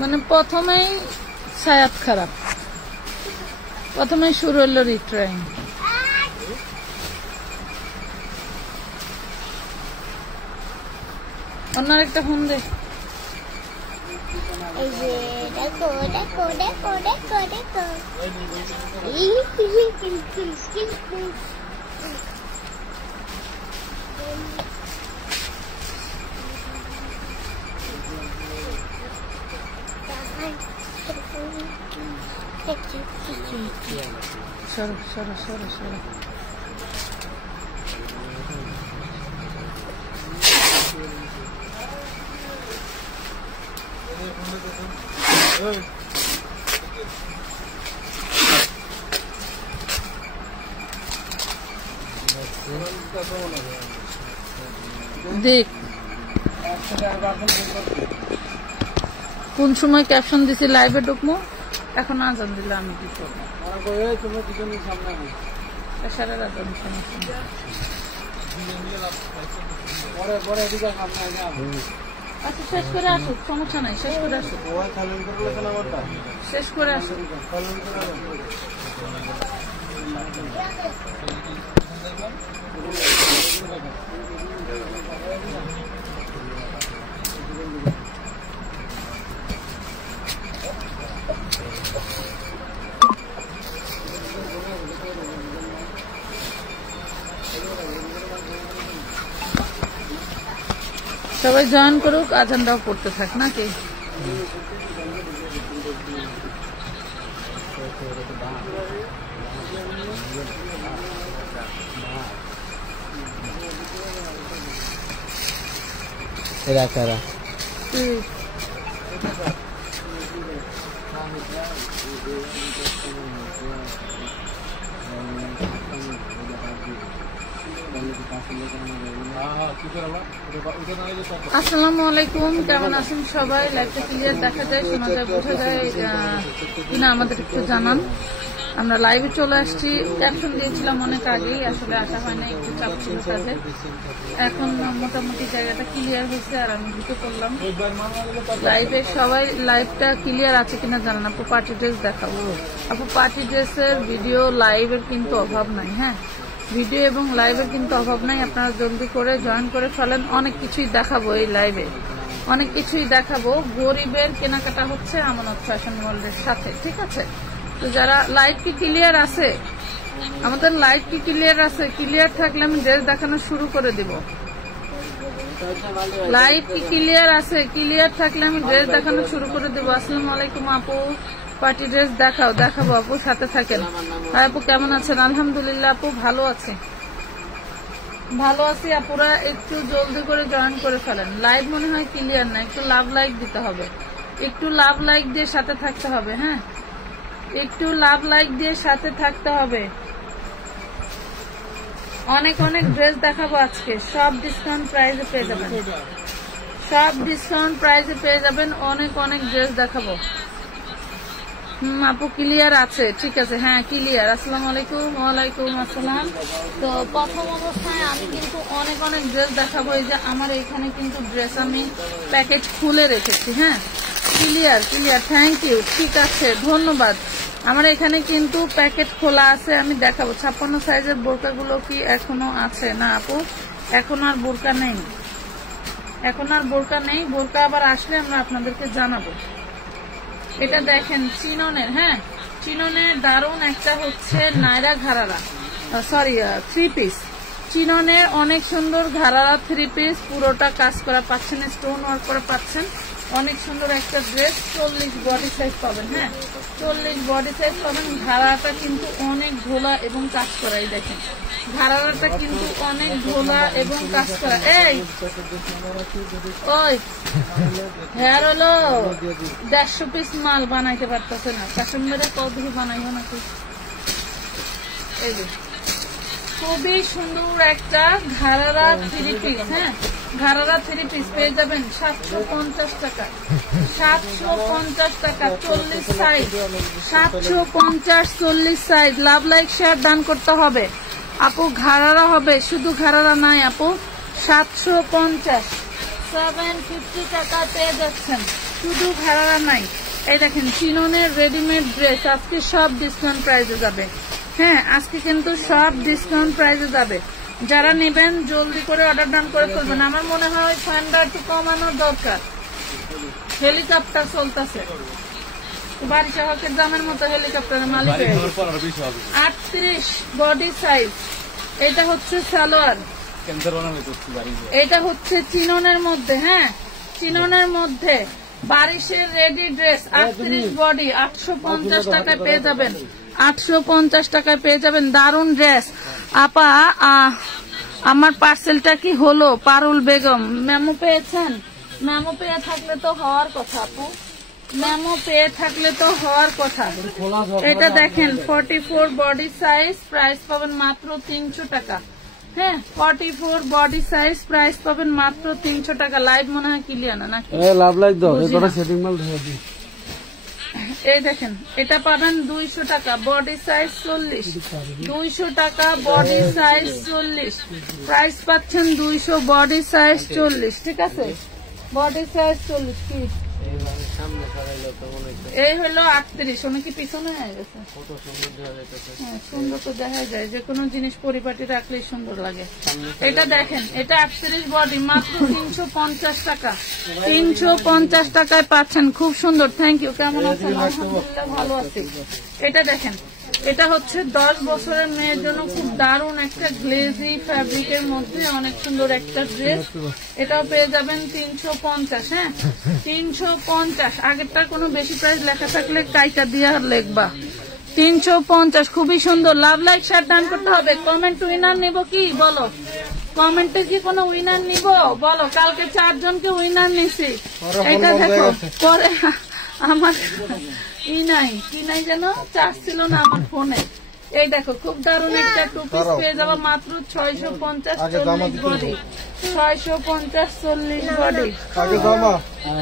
মানে প্রথমেই সায়াত খারাপ, প্রথমেই শুরু হলো রিট্রাইং। অন্য একটা ফোন দে। সরো সরো সরো সরো। দেখ কোন সময় ক্যাপশন দিছি লাইভে ঢুকবো, এখন আজান দিলে আমি কি করবো? আচ্ছা শেষ করে আসুক, সমস্যা নাই, শেষ করে আসুক, শেষ করে আসুক। সবাই জয়েন করুক, আজানটাও পড়তে থাক নাকি? এরা কারা? আসসালামু আলাইকুম, কেমন আছেন সবাই? লাইভটা ক্লিয়ার দেখা যায়, শোনা যায়, বোঝা যায় কিনা আমাদের একটু জানান। আমরা লাইভে চলে আসছি, ক্যাপশন দিয়েছিলাম অনেক আগেই, আসলে আসা হয় না, একটু চাপ ছিল কাজে। এখন মোটামুটি জায়গাটা ক্লিয়ার হয়েছে আর আমি ঢুকে পড়লাম লাইভে। সবাই লাইভটা ক্লিয়ার আছে কিনা জানান। আপু পার্টি ড্রেস দেখাবো, আপু পার্টি ড্রেসের ভিডিও লাইভের কিন্তু অভাব নাই। হ্যাঁ, ভিডিও এবং লাইভের কিন্তু অভাব নাই, আপনারা জলদি করে জয়েন করে ফেলেন। অনেক কিছুই দেখাবো এই লাইভে, অনেক কিছুই দেখাবো। গরিবের কেনাকাটা হচ্ছে আমানত ফ্যাশন ওয়ার্ল্ডের সাথে, ঠিক আছে? তো যারা লাইভ কি ক্লিয়ার আছে, আমাদের লাইভ কি ক্লিয়ার আছে? ক্লিয়ার থাকলে আমি ড্রেস দেখানো শুরু করে দিব। লাইভ কি ক্লিয়ার আছে? ক্লিয়ার থাকলে আমি ড্রেস দেখানো শুরু করে দেবো। আসসালামু আলাইকুম আপু, পার্টি ড্রেস দেখাও। দেখাবো আপু, সাথে থাকেন। হ্যাঁ আপু কেমন আছেন? আলহামদুলিল্লাহ আপু ভালো আছে, ভালো আছি। আপুরা একটু জলদি করে জয়েন করে ফেলেন। লাইভ মনে হয় ক্লিয়ার না, একটু লাভ লাইক দিতে হবে, একটু লাভ লাইক দিয়ে সাথে থাকতে হবে। হ্যাঁ, একটু লাভ লাইক দিয়ে সাথে থাকতে হবে। অনেক অনেক ড্রেস দেখাবো আজকে, সব ডিসকাউন্ট প্রাইসে পেয়ে যাবেন, সব ডিসকাউন্ট প্রাইসে পেয়ে যাবেন। অনেক অনেক ড্রেস দেখাবো। আপু ক্লিয়ার আছে, ঠিক আছে, হ্যাঁ ক্লিয়ার। আসসালামু আলাইকুম। ওয়ালাইকুম আসসালাম। তো প্রথম অবস্থায় আমি কিন্তু অনেক অনেক ড্রেস দেখাবো। এই যে আমার এখানে কিন্তু ড্রেস আমি প্যাকেজ খুলে রেখেছি। হ্যাঁ ক্লিয়ার ক্লিয়ার, থ্যাংক ইউ, ঠিক আছে ধন্যবাদ। আমার এখানে কিন্তু প্যাকেট খোলা আছে, আমি দেখাবো। 56 সাইজের বোরকাগুলো কি এখনো আছে? না আপু এখন আর বোরকা নেই, এখন আর বোরকা নেই। বোরকা আবার আসলে আমরা আপনাদেরকে জানাবো। এটা দেখেন চিননের, হ্যাঁ চিননের দারুণ একটা হচ্ছে নায়রা ঘারারা, সরি 3 পিস। চিননের অনেক সুন্দর ঘারারা 3 পিস, পুরোটা কাজ করা পাচ্ছেন, স্টোন ওয়ার্ক করা পাচ্ছেন। অনেক সুন্দর একটা ড্রেস, 40 বডি সাইজ পাবেন। হ্যাঁ 40 বডি সাইজ পাবেন। ঘারাটা কিন্তু অনেক ঢোলা এবং কাজ করা। এই দেখেন ঘারাটা কিন্তু অনেক ঢোলা এবং কাজ করা। এই ওই হ্যাঁ হলো 150 পিস মাল বানাইতে পারতেছে না, কাশ্মীরে কতগুলো বানাইবো নাকি? এই যে খুবই সুন্দর একটা ঘারারা 3 পিস। হ্যাঁ ঘারারা 3 পিস পেয়ে যাবেন 750 টাকা, 750 টাকা। 40 size, 750 40 size. Love like share দান করতে হবে আপু। ঘারারা হবে, শুধু ঘারারা নাই আপু। 750 750 টাকা পেয়ে যাচ্ছেন, শুধু ঘাড়া নাই, এই দেখেন চিননের রেডিমেড ড্রেস আজকে সব ডিসকাউন্ট প্রাইসে যাবে। হ্যাঁ, আজকে কিন্তু সব ডিসকাউন্ট প্রাইসে যাবে। যারা নেবেন জলদি করে অর্ডার ডান করে ফেলবেন। আমার মনে হয় ঠান্ডা একটু কমানোর দরকার। হেলিকপ্টার চলতেছে, বাড়ি চাহকের দামের মতো হেলিকপ্টারের মালিক। 38 বডি সাইজ। এটা হচ্ছে সালোয়ার, এটা হচ্ছে চিননের মধ্যে। হ্যাঁ, চিননের মধ্যে বারিশের রেডি ড্রেস 38 বডি 850 টাকায় পেয়ে যাবেন। 850 টাকায় পেয়ে যাবেন দারুন ড্রেস। আপা আমার পার্সেলটা কি হলো? পারুল বেগম মেমো পেয়েছেন? মেমো পেয়ে থাকলে তো হওয়ার কথা আপু, মেমো পেয়ে থাকলে তো হওয়ার কথা। এটা দেখেন 44 বডি সাইজ, প্রাইস পাবেন মাত্র 300 টাকা। হ্যাঁ, 44 বডি সাইজ, প্রাইস পাবেন মাত্র 300 টাকা। লাইভ মনে হয় ক্লিয়ার না নাকি? লাভ লাইক দাও, এটা সেটিং মাল ধরে দিই। এই দেখেন এটা পাবেন 200 টাকা, বডি সাইজ 40। 200 টাকা বডি সাইজ 40, প্রাইস পাচ্ছেন 200, বডি সাইজ 40। ঠিক আছে, বডি সাইজ 40। কি এই হলো 38, অনেকে পিছনে হয়ে গেছে। হ্যাঁ, সুন্দর তো দেখা যায়, যে কোনো জিনিস পরিপাটি রাখলেই সুন্দর লাগে। এটা দেখেন, এটা 38 বডি, মাত্র 350 টাকা। 350 টাকায় পাচ্ছেন, খুব সুন্দর। Thank you. কেমন আছেন? আলহামদুলিল্লাহ ভালো আছি। এটা দেখেন, এটা হচ্ছে 10 বছরের মেয়ের জন্য খুব দারুণ একটা গ্লেজি ফ্যাব্রিকের মধ্যে অনেক সুন্দর একটা ড্রেস। এটাও পেয়ে যাবেন 350। হ্যাঁ, 350। আগেরটার কোনো বেশি প্রাইস লেখা থাকলে কাইটা দিয়ে লিখবা। 350, খুবই সুন্দর। লাভ লাইক শেয়ার ডান করতে হবে। কমেন্ট উইনার নিব কি বলো? কমেন্টে কি কোনো উইনার নিব বলো? কালকে 4 জনকে উইনার নিছি। এটা দেখো, পরে আমার নাই কি নাই যেন চার্জ ছিল না আমার ফোনে। এই দেখো, খুব দারুণ একটা টু পিস পেয়ে যাবো মাত্র 650 40 বডি। 650 40 বডি।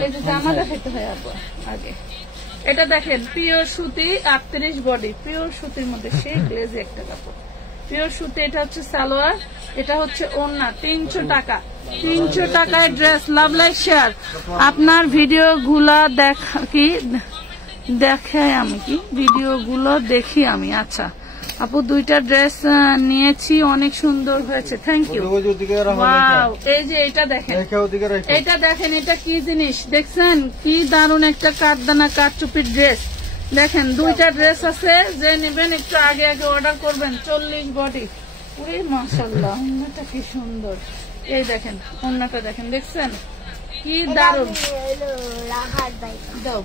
এই যে জামা দেখাতে হয় আগে। এটা দেখেন পিওর সুতি 38 বডি, পিওর সুতির মধ্যে সেই গ্লেজি একটা কাপড়, পিওর সুতি। এটা হচ্ছে সালোয়ার, এটা হচ্ছে ওড়না। 300 টাকা। 300 টাকায় ড্রেস। Love like share. আপনার ভিডিও গুলা দেখাই আমি কি ভিডিও গুলো দেখি আমি। আচ্ছা আপু, 2টা ড্রেস নিয়েছি, অনেক সুন্দর হয়েছে। Thank you. ওয়াও, এই যে এটা দেখেন, এটা দেখেন, এটা কি জিনিস দেখছেন? কি দারুণ একটা কাঠদানা কাঠচুপির ড্রেস। দেখেন 2টা ড্রেস আছে, যে নেবেন একটু আগে আগে অর্ডার করবেন। 40 বডি। ওরে মাশাআল্লাহ, ওন্নাটা কি সুন্দর। এই দেখেন ওন্নাটা দেখেন, দেখছেন কি দারুণ। দাও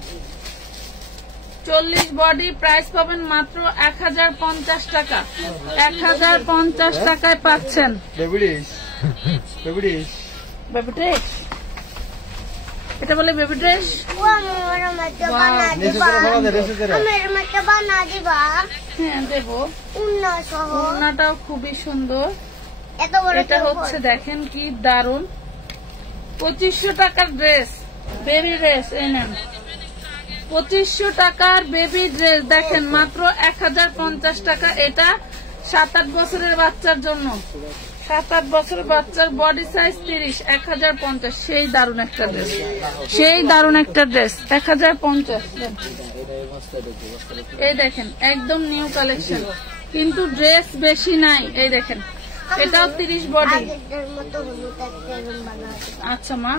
40 বডি, প্রাইস পাবেন মাত্র 1050 টাকা। 1050 টাকায় পাচ্ছেন। বেবি ড্রেস, এটা বলে বেবি ড্রেস। হ্যাঁ দেবো, ওড়নাটাও খুবই সুন্দর। এটা হচ্ছে দেখেন কি দারুণ। 2500 টাকার ড্রেস, বেবি ড্রেস। এই নেন 2500 টাকার বেবি ড্রেস। দেখেন মাত্র 1050 টাকা। এটা 7-8 বছরের বাচ্চার জন্য, 7-8 বছরের বাচ্চার, বডি সাইজ 30। 1050। সেই দারুণ একটা ড্রেস, সেই দারুণ একটা ড্রেস। 1050। এই দেখেন একদম নিউ কালেকশন, কিন্তু ড্রেস বেশি নাই। এই দেখেন এটাও 30 বডি। আচ্ছা মা,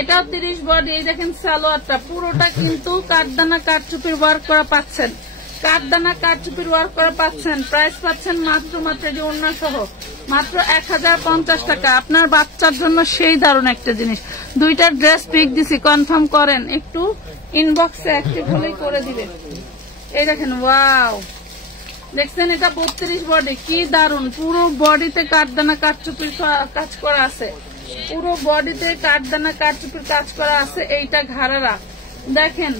এটাও 30 বডি। এই দেখেন সালোয়ারটা পুরোটা কিন্তু কাঠদানা কাঠচুপির ওয়ার্ক করা পাচ্ছেন, কাঠদানা কাঠচুপির ওয়ার্ক করা পাচ্ছেন। প্রাইস পাচ্ছেন মাত্র যে ওড়না সহ মাত্র 1050 টাকা। আপনার বাচ্চার জন্য সেই দারুণ একটা জিনিস। 2টা ড্রেস পিক দিছি, কনফার্ম করেন একটু, ইনবক্সে অ্যাক্টিভ হলেই করে দিবে। এই দেখেন ওয়াও, দেখছেন এটা 32 বডি। কি দারুণ, পুরো বডিতে কাঠদানা কাঠচুপির কাজ করা আছে, পুরো বডিতে কাঠদানা কাঠচুপির কাজ করা আছে। এইটা ঘাড়ারা দেখেন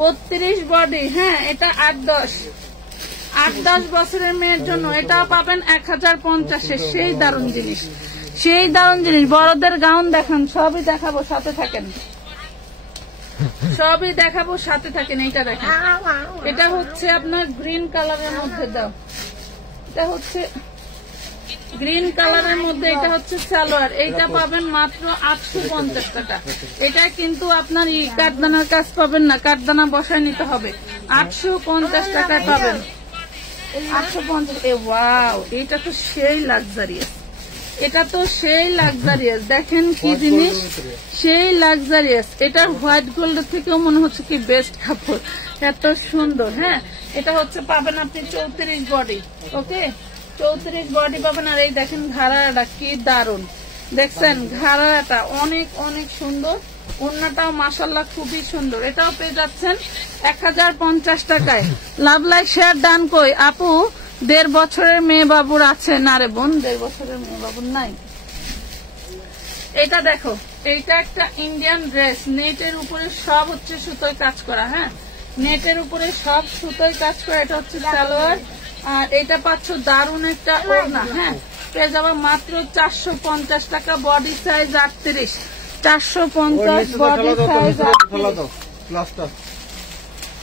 32 বডি। হ্যাঁ, এটা 8-10 বছরের মেয়ের জন্য। এটাও পাবেন 1050-এ। সেই দারুণ জিনিস, সেই দারুণ জিনিস। বড়দের গাউন দেখান, সবই দেখাবো, সাথে থাকেন, সবই দেখাবো, সাথে থাকেন। এইটা দেখেন, এটা হচ্ছে আপনার গ্রিন কালারের মধ্যে। দাও, এটা হচ্ছে গ্রিন কালারের মধ্যে এটা হচ্ছে সালোয়ার, এইটা পাবেন মাত্র 850 টাকা। এটা কিন্তু আপনার কাঠদানার কাজ পাবেন না, কাঠদানা বসায় নিতে হবে। 850 টাকায় পাবেন। 850। ওয়াও, এটা তো সেই লাক্সারিয়াস, এটা তো সেই লাক্সারিয়াস। দেখেন কি জিনিস, সেই লাক্সারিয়াস। এটা হোয়াইট গোল্ড থেকেও মনে হচ্ছে কি বেস্ট কাপড়, এত সুন্দর। হ্যাঁ, এটা হচ্ছে পাবেন আপনি 34 বডি। ওকে, 34 বডি পাবেন। আর এই দেখেন ঘাড়াটা কি দারুন, দেখছেন ঘাড়াটা অনেক অনেক সুন্দর। ওড়নাটাও মাশাআল্লাহ খুবই সুন্দর। এটাও পেয়ে যাচ্ছেন 1050 টাকায়। লাভ লাইক শেয়ার ডান কই আপু? 1.5 বছরের মেয়ে বাবুর আছে না রে বোন? 1.5 বছরের মেয়ে বাবুর নাই। এটা দেখো, এইটা একটা ইন্ডিয়ান ড্রেস, নেটের উপরে সব হচ্ছে সুতোয় কাজ করা। হ্যাঁ, নেটের উপরে সব সুতোয় কাজ করা। এটা হচ্ছে সালোয়ার, আর এটা পাচ্ছ দারুন একটা ওড়না। হ্যাঁ, পেয়ে যাবে মাত্র 450 টাকা। Body size 38, 450 body size 38,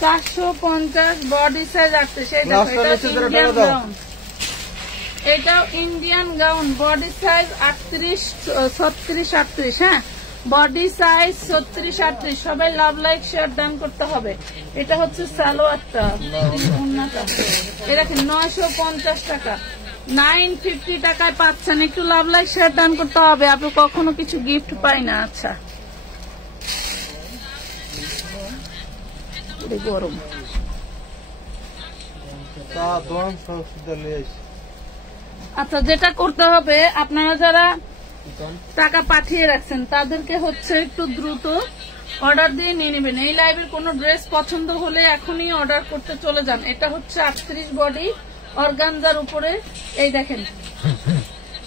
450 body size 38। এটাও ইন্ডিয়ান গাউন, বডি সাইজ 38, 36, 38। হ্যাঁ, বডি সাইজ 36, 38। সবাই লাভ লাইক শেয়ার ডান করতে হবে। এটা হচ্ছে সালোয়ারটা, ওড়নাটা। এটা 950 টাকা, 950 টাকায় পাচ্ছেন। একটু লাভ লাইক শেয়ার ডান করতে হবে। আপনি কখনো কিছু গিফট পাই না। আচ্ছা, গরম আচ্ছা, যেটা করতে হবে, আপনারা যারা টাকা পাঠিয়ে রাখছেন তাদেরকে হচ্ছে একটু দ্রুত অর্ডার দিয়ে নিয়ে নেবেন। এই লাইভের কোনো ড্রেস পছন্দ হলে এখনই অর্ডার করতে চলে যান। এটা হচ্ছে 38 বডি অর্গানজার উপরে। এই দেখেন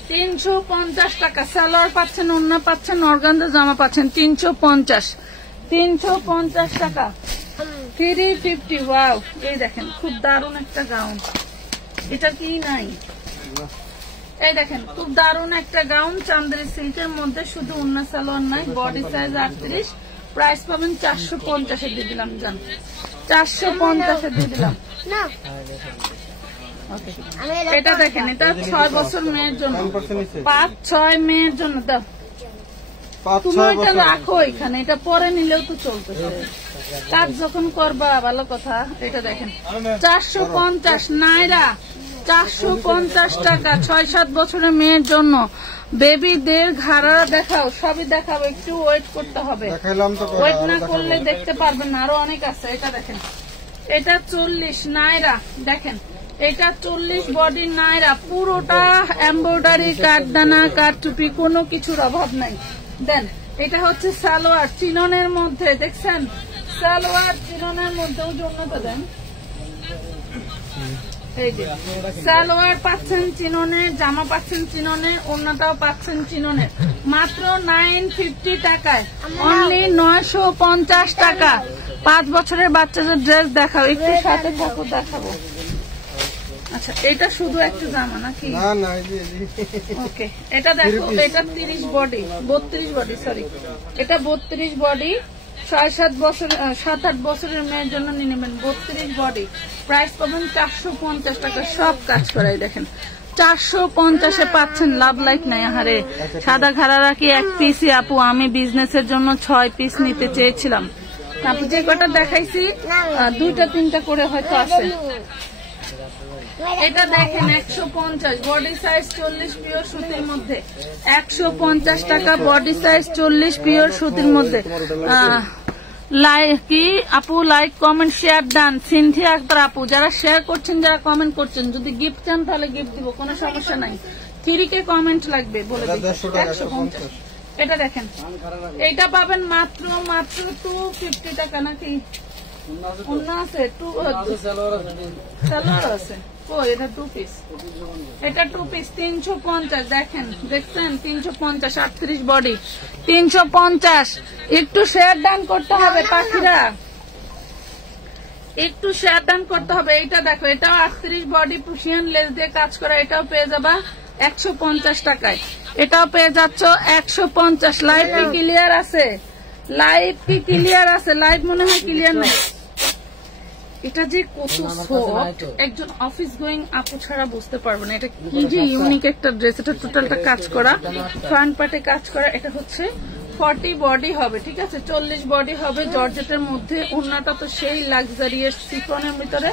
350 টাকা। সালোয়ার পাচ্ছেন, ওড়না পাচ্ছেন, অর্গানজা জামা পাচ্ছেন 350 টাকা। 350। ওয়াও, এই দেখেন খুব দারুণ একটা গাউন। এটা কি নাই? এই দেখেন খুব দারুণ একটা গাউন, চান্দেরি সিল্কের মধ্যে, শুধু ওড়না সালোয়ার নাই। বডি সাইজ 38, প্রাইস পাবেন 450 দিয়ে দিলাম। জান 450 দিয়ে দিলাম। এটা দেখেন, এটা 6 বছর মেয়ের জন্য, 5-6 মেয়ের জন্য। দাও তুমি এটা রাখো এখানে, এটা পরে নিলেও তো চলতেছে, কাজ যখন করবা ভালো কথা। এটা দেখেন 450 নাইরা, 450 টাকা। 6-7 বছরের মেয়ের জন্য। বেবিদের ঘাড়া দেখাও, সবই দেখাবো, একটু ওয়েট করতে হবে। ওয়েট না করলে দেখতে পারবেন না, আরো অনেক আছে। এটা দেখেন, এটা 40 নাইরা। দেখেন এটা 40 বডি নাইরা, পুরোটা এমব্রয়ডারি, কাঠদানা, কাঠটুপি, কোনো কিছুর অভাব নাই। দেন এটা হচ্ছে সালোয়ার চিননের মধ্যে, দেখছেন সালোয়ার চিননের মধ্যেও জন্যটা দেন। এই যে সালোয়ার পাচ্ছেন চিননের, জামা পাচ্ছেন চিননের, ওড়নাটাও পাচ্ছেন চিননের, মাত্র 950 টাকায়। অনলি 950 টাকা। 5 বছরের বাচ্চাদের ড্রেস দেখাও, একটু সাথে থাকো, দেখাবো। আচ্ছা, এটা শুধু একটা জামা নাকি? ওকে, এটা দেখো, এটা 30 বডি, 32 বডি, সরি, এটা 32 বডি। 6-7 বছর, 7-8 বছরের মেয়ের জন্য নিয়ে নেবেন। 32 বডি, প্রাইস পাবেন 450 টাকা। সব কাজ করাই দেখেন 450-এ পাচ্ছেন। লাভ লাইক নাই। আহারে, সাদা ঘাড়ারা কি এক পিসই আপু? আমি বিজনেসের জন্য 6 পিস নিতে চেয়েছিলাম। আপু যে কটা দেখাইছি 2-3টা করে হয়তো আছে। এটা দেখেন 150, বডি সাইজ 40, পিওর সুতির মধ্যে। 150 টাকা, বডি সাইজ 40, পিওর সুতির মধ্যে। কি আপু, like comment share done. Sinthia Akter আপু, যারা শেয়ার করছেন, যারা কমেন্ট করছেন, যদি গিফট চান তাহলে গিফট দিব, কোনো সমস্যা নাই। 3K কমেন্ট লাগবে বলে দিচ্ছি। 150। এটা দেখেন, এটা পাবেন মাত্র 250 টাকা নাকি? ওড়না আছে, সালোয়ার আছে। এটা 2 পিস, এটা 2 পিস 350। দেখেন, দেখছেন 350, 38 বডি 350। একটু শেয়ার ডান করতে হবে পাখিরা, একটু শেয়ার ডান করতে হবে। এইটা দেখো, এটাও 38 বডি, পুশিয়ান লেস দিয়ে কাজ করা। এটাও পেয়ে যাবা 150 টাকায়। এটাও পেয়ে যাচ্ছ 150। লাইভ কি ক্লিয়ার আছে? লাইভ কি ক্লিয়ার আছে? লাইভ মনে হয় ক্লিয়ার নাই। এটা যে কত সফট, একজন অফিস গোয়িং আপু ছাড়া বুঝতে পারবে না এটা কি যে ইউনিক একটা ড্রেস। এটা টোটালটা কাজ করা, ফ্রন্ট পার্টে কাজ করা। এটা হচ্ছে 40 বডি হবে, ঠিক আছে, 40 বডি হবে জর্জেটের মধ্যে। ওড়নাটা তো সেই লাক্সারিয়াস সিফনের ভিতরে।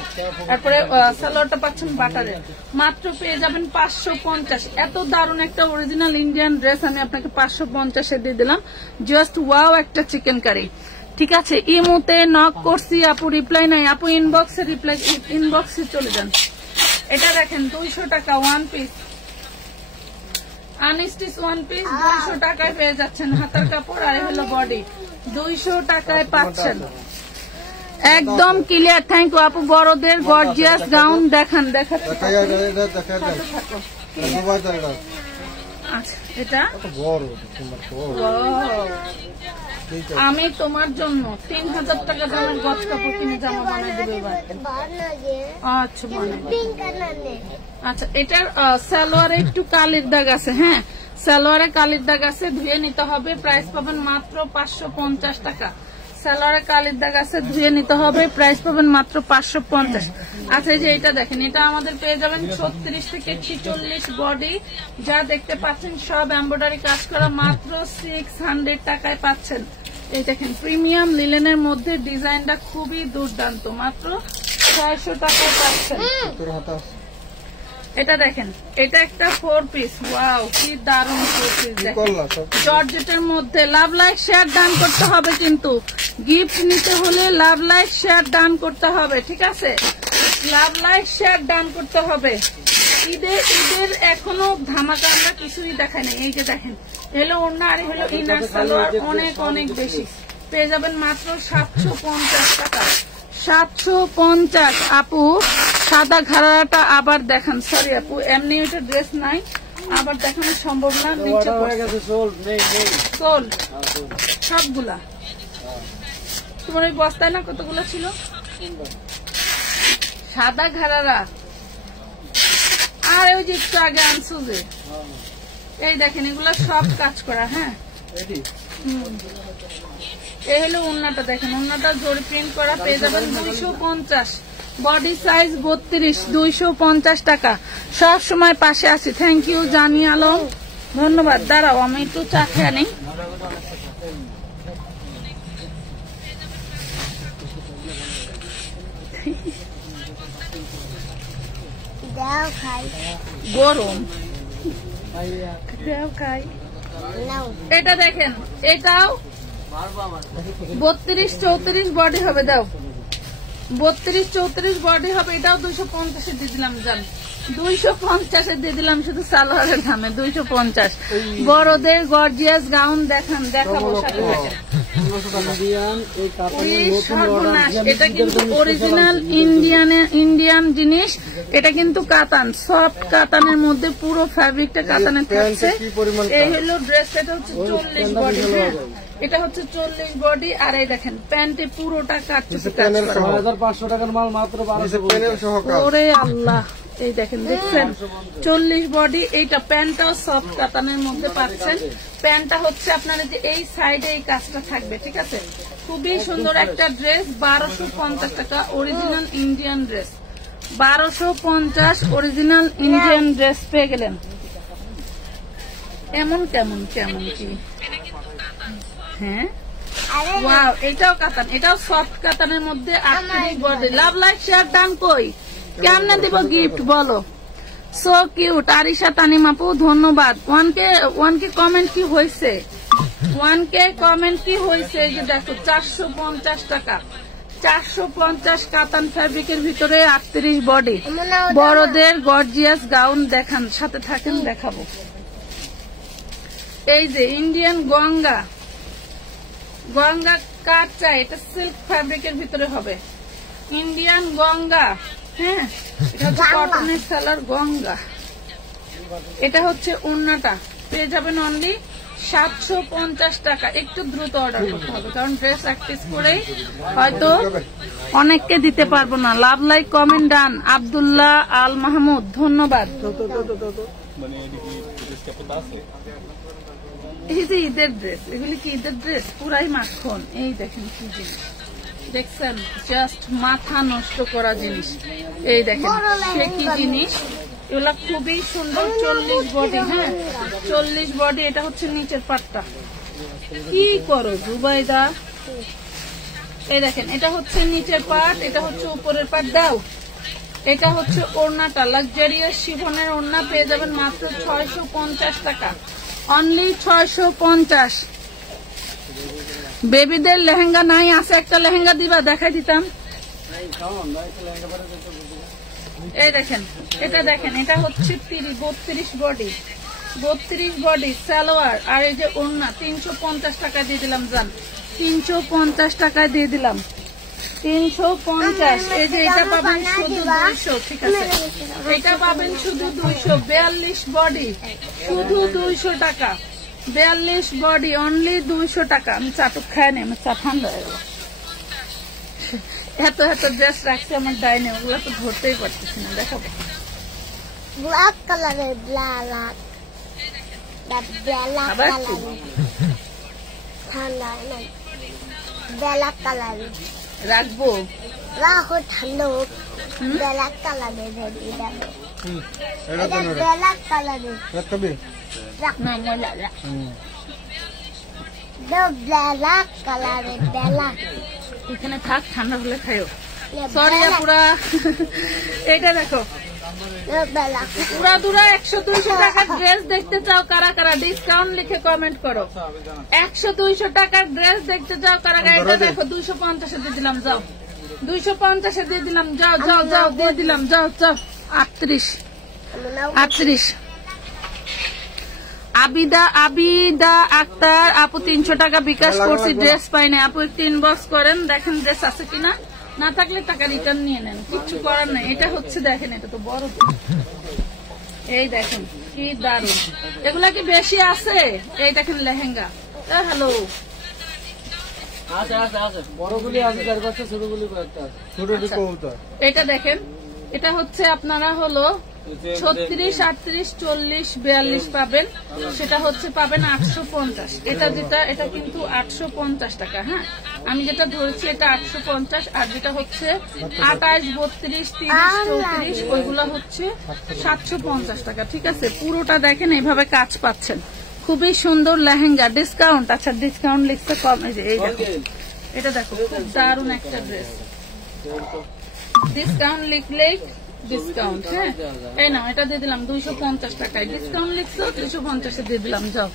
তারপরে সালোয়ারটা পাচ্ছেন বাটারে, মাত্র পেয়ে যাবেন 550। এত দারুণ একটা অরিজিনাল ইন্ডিয়ান ড্রেস আমি আপনাকে 550-এ দিয়ে দিলাম। জাস্ট ওয়াও একটা চিকেন কারি, ঠিক আছে। ইমোতে নক করছি আপু, রিপ্লাই নাই আপু, ইনবক্সে চলে যান। এটা দেখেন 200 টাকা one piece, unstitch one piece 200 টাকায় পেয়ে যাচ্ছেন। হাতার কাপড় আর হলো বডি, 200 টাকায় পাচ্ছেন, একদম ক্লিয়ার। থ্যাংক ইউ আপু। বড়দের গর্জিয়াস গাউন দেখান, দেখাচ্ছি। আচ্ছা, এটা আমি তোমার জন্য 3000 টাকা দামের গজ কাপড় কিনে জামা বানিয়ে দেবো এবার। আচ্ছা, আচ্ছা, এটার সালোয়ারে একটু কালির দাগ আছে, হ্যাঁ, সালোয়ারে কালির দাগ আছে, ধুয়ে নিতে হবে। প্রাইস পাবেন মাত্র 550 টাকা। সালোয়ারে কালির দাগ আছে, ধুয়ে নিতে হবে, প্রাইস পাবেন মাত্র 550। আচ্ছা, এই যে এটা দেখেন, এটা আমাদের পেয়ে যাবেন 36 থেকে 46 বডি, যা দেখতে পাচ্ছেন সব এমব্রয়ডারি কাজ করা, মাত্র 600 টাকায় পাচ্ছেন। এই দেখেন প্রিমিয়াম লিলেনের মধ্যে ডিজাইনটা খুবই দুর্দান্ত, মাত্র 600 টাকায় পাচ্ছেন। এটা দেখেন, এটা একটা 4 পিস, ওয়াও কি দারুণ 4 পিস। জর্জেটের মধ্যে লাভ লাইক শেয়ার ডান করতে হবে, কিন্তু গিফট নিতে হলে লাভ লাইক শেয়ার ডান করতে হবে, ঠিক আছে, লাভ লাইক শেয়ার ডান করতে হবে। ঈদের এখনো ধামাকা আমরা কিছুই দেখাই নাই। এই যে দেখেন, এলো ওড়না আর হলো ইনার সালোয়ার, অনেক অনেক বেশি, পেয়ে যাবেন মাত্র 750 টাকা। 750 আপু। সাদা ঘাড়াটা আবার দেখান, সরি আপু, এমনি এটা ড্রেস নাই, আবার দেখানো সম্ভব না। সোল সবগুলা তোমার ওই বস্তায় না কতগুলো ছিল সাদা ঘাড়ারা। আর ওই যে একটু আগে আনছো যে, এই দেখেন এগুলা সব কাজ করা, হ্যাঁ। এই হলো ওড়নাটা, দেখেন ওড়নাটা জরি প্রিন্ট করা, পেয়ে যাবেন 250। বডি সাইজ 32, 250 টাকা। সব সময় পাশে আছি। থ্যাংক ইউ জানি আলম, ধন্যবাদ। দাঁড়াও আমি একটু চা খেয়ে নিই। গরম খাই। এটা দেখেন, এটাও 32-34 বডি হবে, দাও 32-34 বডি হবে। এটাও 250 দিয়ে দিলাম, জান 250 দিয়ে দিলাম, শুধু সালোয়ারের দামে 250। বড়দের গর্জিয়াস গাউন দেখাবো সাথে থাকে। এটা কিন্তু অরিজিনাল ইন্ডিয়ান জিনিস, এটা কিন্তু কাতান, সফট কাতানের মধ্যে, পুরো ফ্যাব্রিকটা কাতানের থাকছে। এই হলো ড্রেস, এটা হচ্ছে 40 বডি, এটা হচ্ছে 40 বডি। আর এই দেখেন প্যান্টে পুরোটা কাটছে, 6500 টাকার মাল মাত্র 1200। ওরে আল্লাহ, এই দেখেন, দেখছেন 40 বডি। এইটা প্যান্টটাও সফট কাতানের মধ্যে পাচ্ছেন। প্যান্টটা হচ্ছে আপনার যে এই সাইডে এই কাজটা থাকবে, ঠিক আছে, খুবই সুন্দর একটা ড্রেস। 1250 টাকা original Indian dress, 1250 original Indian dress পেয়ে গেলেন। এমন কেমন কি, হ্যাঁ, ওয়াও, এটাও কাতান, এটাও সফট কাতানের মধ্যে 38 body. Love like share done কই, কেমনে দিব গিফট বলো? So cute. আরিশা তানিম আপু ধন্যবাদ। 1K কমেন্ট কি হয়েছে? 1K কমেন্ট কি হয়েছে? এই যে দেখো 450 টাকা, 450 কাতান ফ্যাব্রিকের ভিতরে 38 বডি। বড়দের গর্জিয়াস গাউন দেখান, সাথে থাকেন, দেখাবো। এই যে ইন্ডিয়ান গঙ্গা কাট চাই, এটা সিল্ক ফ্যাব্রিকের ভিতরে হবে। ইন্ডিয়ান গঙ্গা, হ্যাঁ, এটা হচ্ছে কটনের সালোয়ার গঙ্গা। এটা হচ্ছে ওড়নাটা, পেয়ে যাবেন অনলি 750 টাকা। একটু দ্রুত অর্ডার করতে হবে, কারণ ড্রেস এক পিস করেই হয়তো অনেককে দিতে পারবো না। লাভ লাইক কমেন্ট ডান। আব্দুল্লাহ আল মাহমুদ ধন্যবাদ। এই যে ঈদের ড্রেস, এগুলি কি ঈদের ড্রেস? পুরাই মাখন। এই দেখেন কি জিনিস, দেখছেন, জাস্ট মাথা নষ্ট করা জিনিস। এই দেখেন সে কি জিনিস, এগুলা খুবই সুন্দর। 40 বডি, হ্যাঁ 40 বডি। এটা হচ্ছে নিচের পাটটা। কি করো জুবাইদা? এই দেখেন এটা হচ্ছে নিচের পাট, এটা হচ্ছে উপরের পাট। দাও, এটা হচ্ছে ওড়নাটা, লাক্সারিয়াস শিফনের ওড়না পেয়ে যাবেন মাত্র 650 টাকা, অনলি 650। বেবিদের লেহেঙ্গা নাই, আছে একটা লেহেঙ্গা দিবা, দেখাই দিতাম। এই দেখেন এটা, দেখেন এটা হচ্ছে 32 বডি, 32 বডি সালোয়ার, আর এই যে ওড়না 350 টাকা দিয়ে দিলাম। জান 350 টাকা দিয়ে দিলাম, 350। এই যে এটা পাবেন শুধু 200, ঠিক আছে, এটা পাবেন শুধু 200। 42 বডি শুধু 200 টাকা, 42 বডি অনলি 200 টাকা। আমি চাটুক খাই নি, আমার চা ঠান্ডা হয়ে গেল। এত এত ড্রেস রাখছে আমার ডাইনে, ওগুলো তো ধরতেই পারতেছি না। দেখাবো ব্ল্যাক কালারের, ব্ল্যাক কালারের ঠান্ডা নাই, ব্ল্যাক কালারের রাখবো, রাখো ঠান্ডা হোক। ব্ল্যাক কালারের রেডি দেবো, এটা ব্ল্যাক কালারের না ময়লা রাখ। ব্ল্যাক কালারের ব্ল্যাক এখানে থাক, ঠান্ডা হলে খাইও। সরি আপুরা। এটা দেখো ব্ল্যাক পুরা দুরা 100-200 টাকার ড্রেস দেখতে চাও কারা কারা? ডিসকাউন্ট লিখে কমেন্ট করো। 100-200 টাকার ড্রেস দেখতে চাও কারা কারা? এটা দেখো 250 দিয়ে দিলাম, যাও 250 দিয়ে দিলাম, যাও যাও যাও দিয়ে দিলাম, যাও যাও। 38। আবিদা আক্তার আপু 300 টাকা বিকাশ করছি, ড্রেস পাইনি আপু, একটু ইনবক্স করেন, দেখেন ড্রেস আছে কিনা, না থাকলে টাকা রিটার্ন নিয়ে নেন, কিচ্ছু করার নাই। এটা হচ্ছে দেখেন, এটা তো বড়, এই দেখেন কি দারুন। এগুলা কি বেশি আছে? এই দেখেন লেহেঙ্গা। হ্যালো, বড়গুলি আছে 4-5টা, ছোটগুলি কয়েকটা আছে। এটা দেখেন, এটা হচ্ছে আপনারা হলো 36, 38, 40, 42 পাবেন, সেটা হচ্ছে পাবেন 850। এটা যেটা, এটা কিন্তু 850 টাকা। হ্যাঁ আমি যেটা ধরেছি এটা 850, আর যেটা হচ্ছে 28, 32, 30, 34 ওইগুলা হচ্ছে 750 টাকা। ঠিক আছে, পুরোটা দেখেন এইভাবে কাজ পাচ্ছেন, খুবই সুন্দর লেহেঙ্গা। ডিসকাউন্ট, আচ্ছা ডিসকাউন্ট লিখতে কম। এই যে এই দেখো, এটা দেখো খুব দারুণ একটা ড্রেস। ডিসকাউন্ট লিখলেই ডিসকাউন্ট, হ্যাঁ এই না, এটা দিয়ে দিলাম 250 টাকায়। ডিসকাউন্ট লিখছো 250 দিয়ে দিলাম, যাও।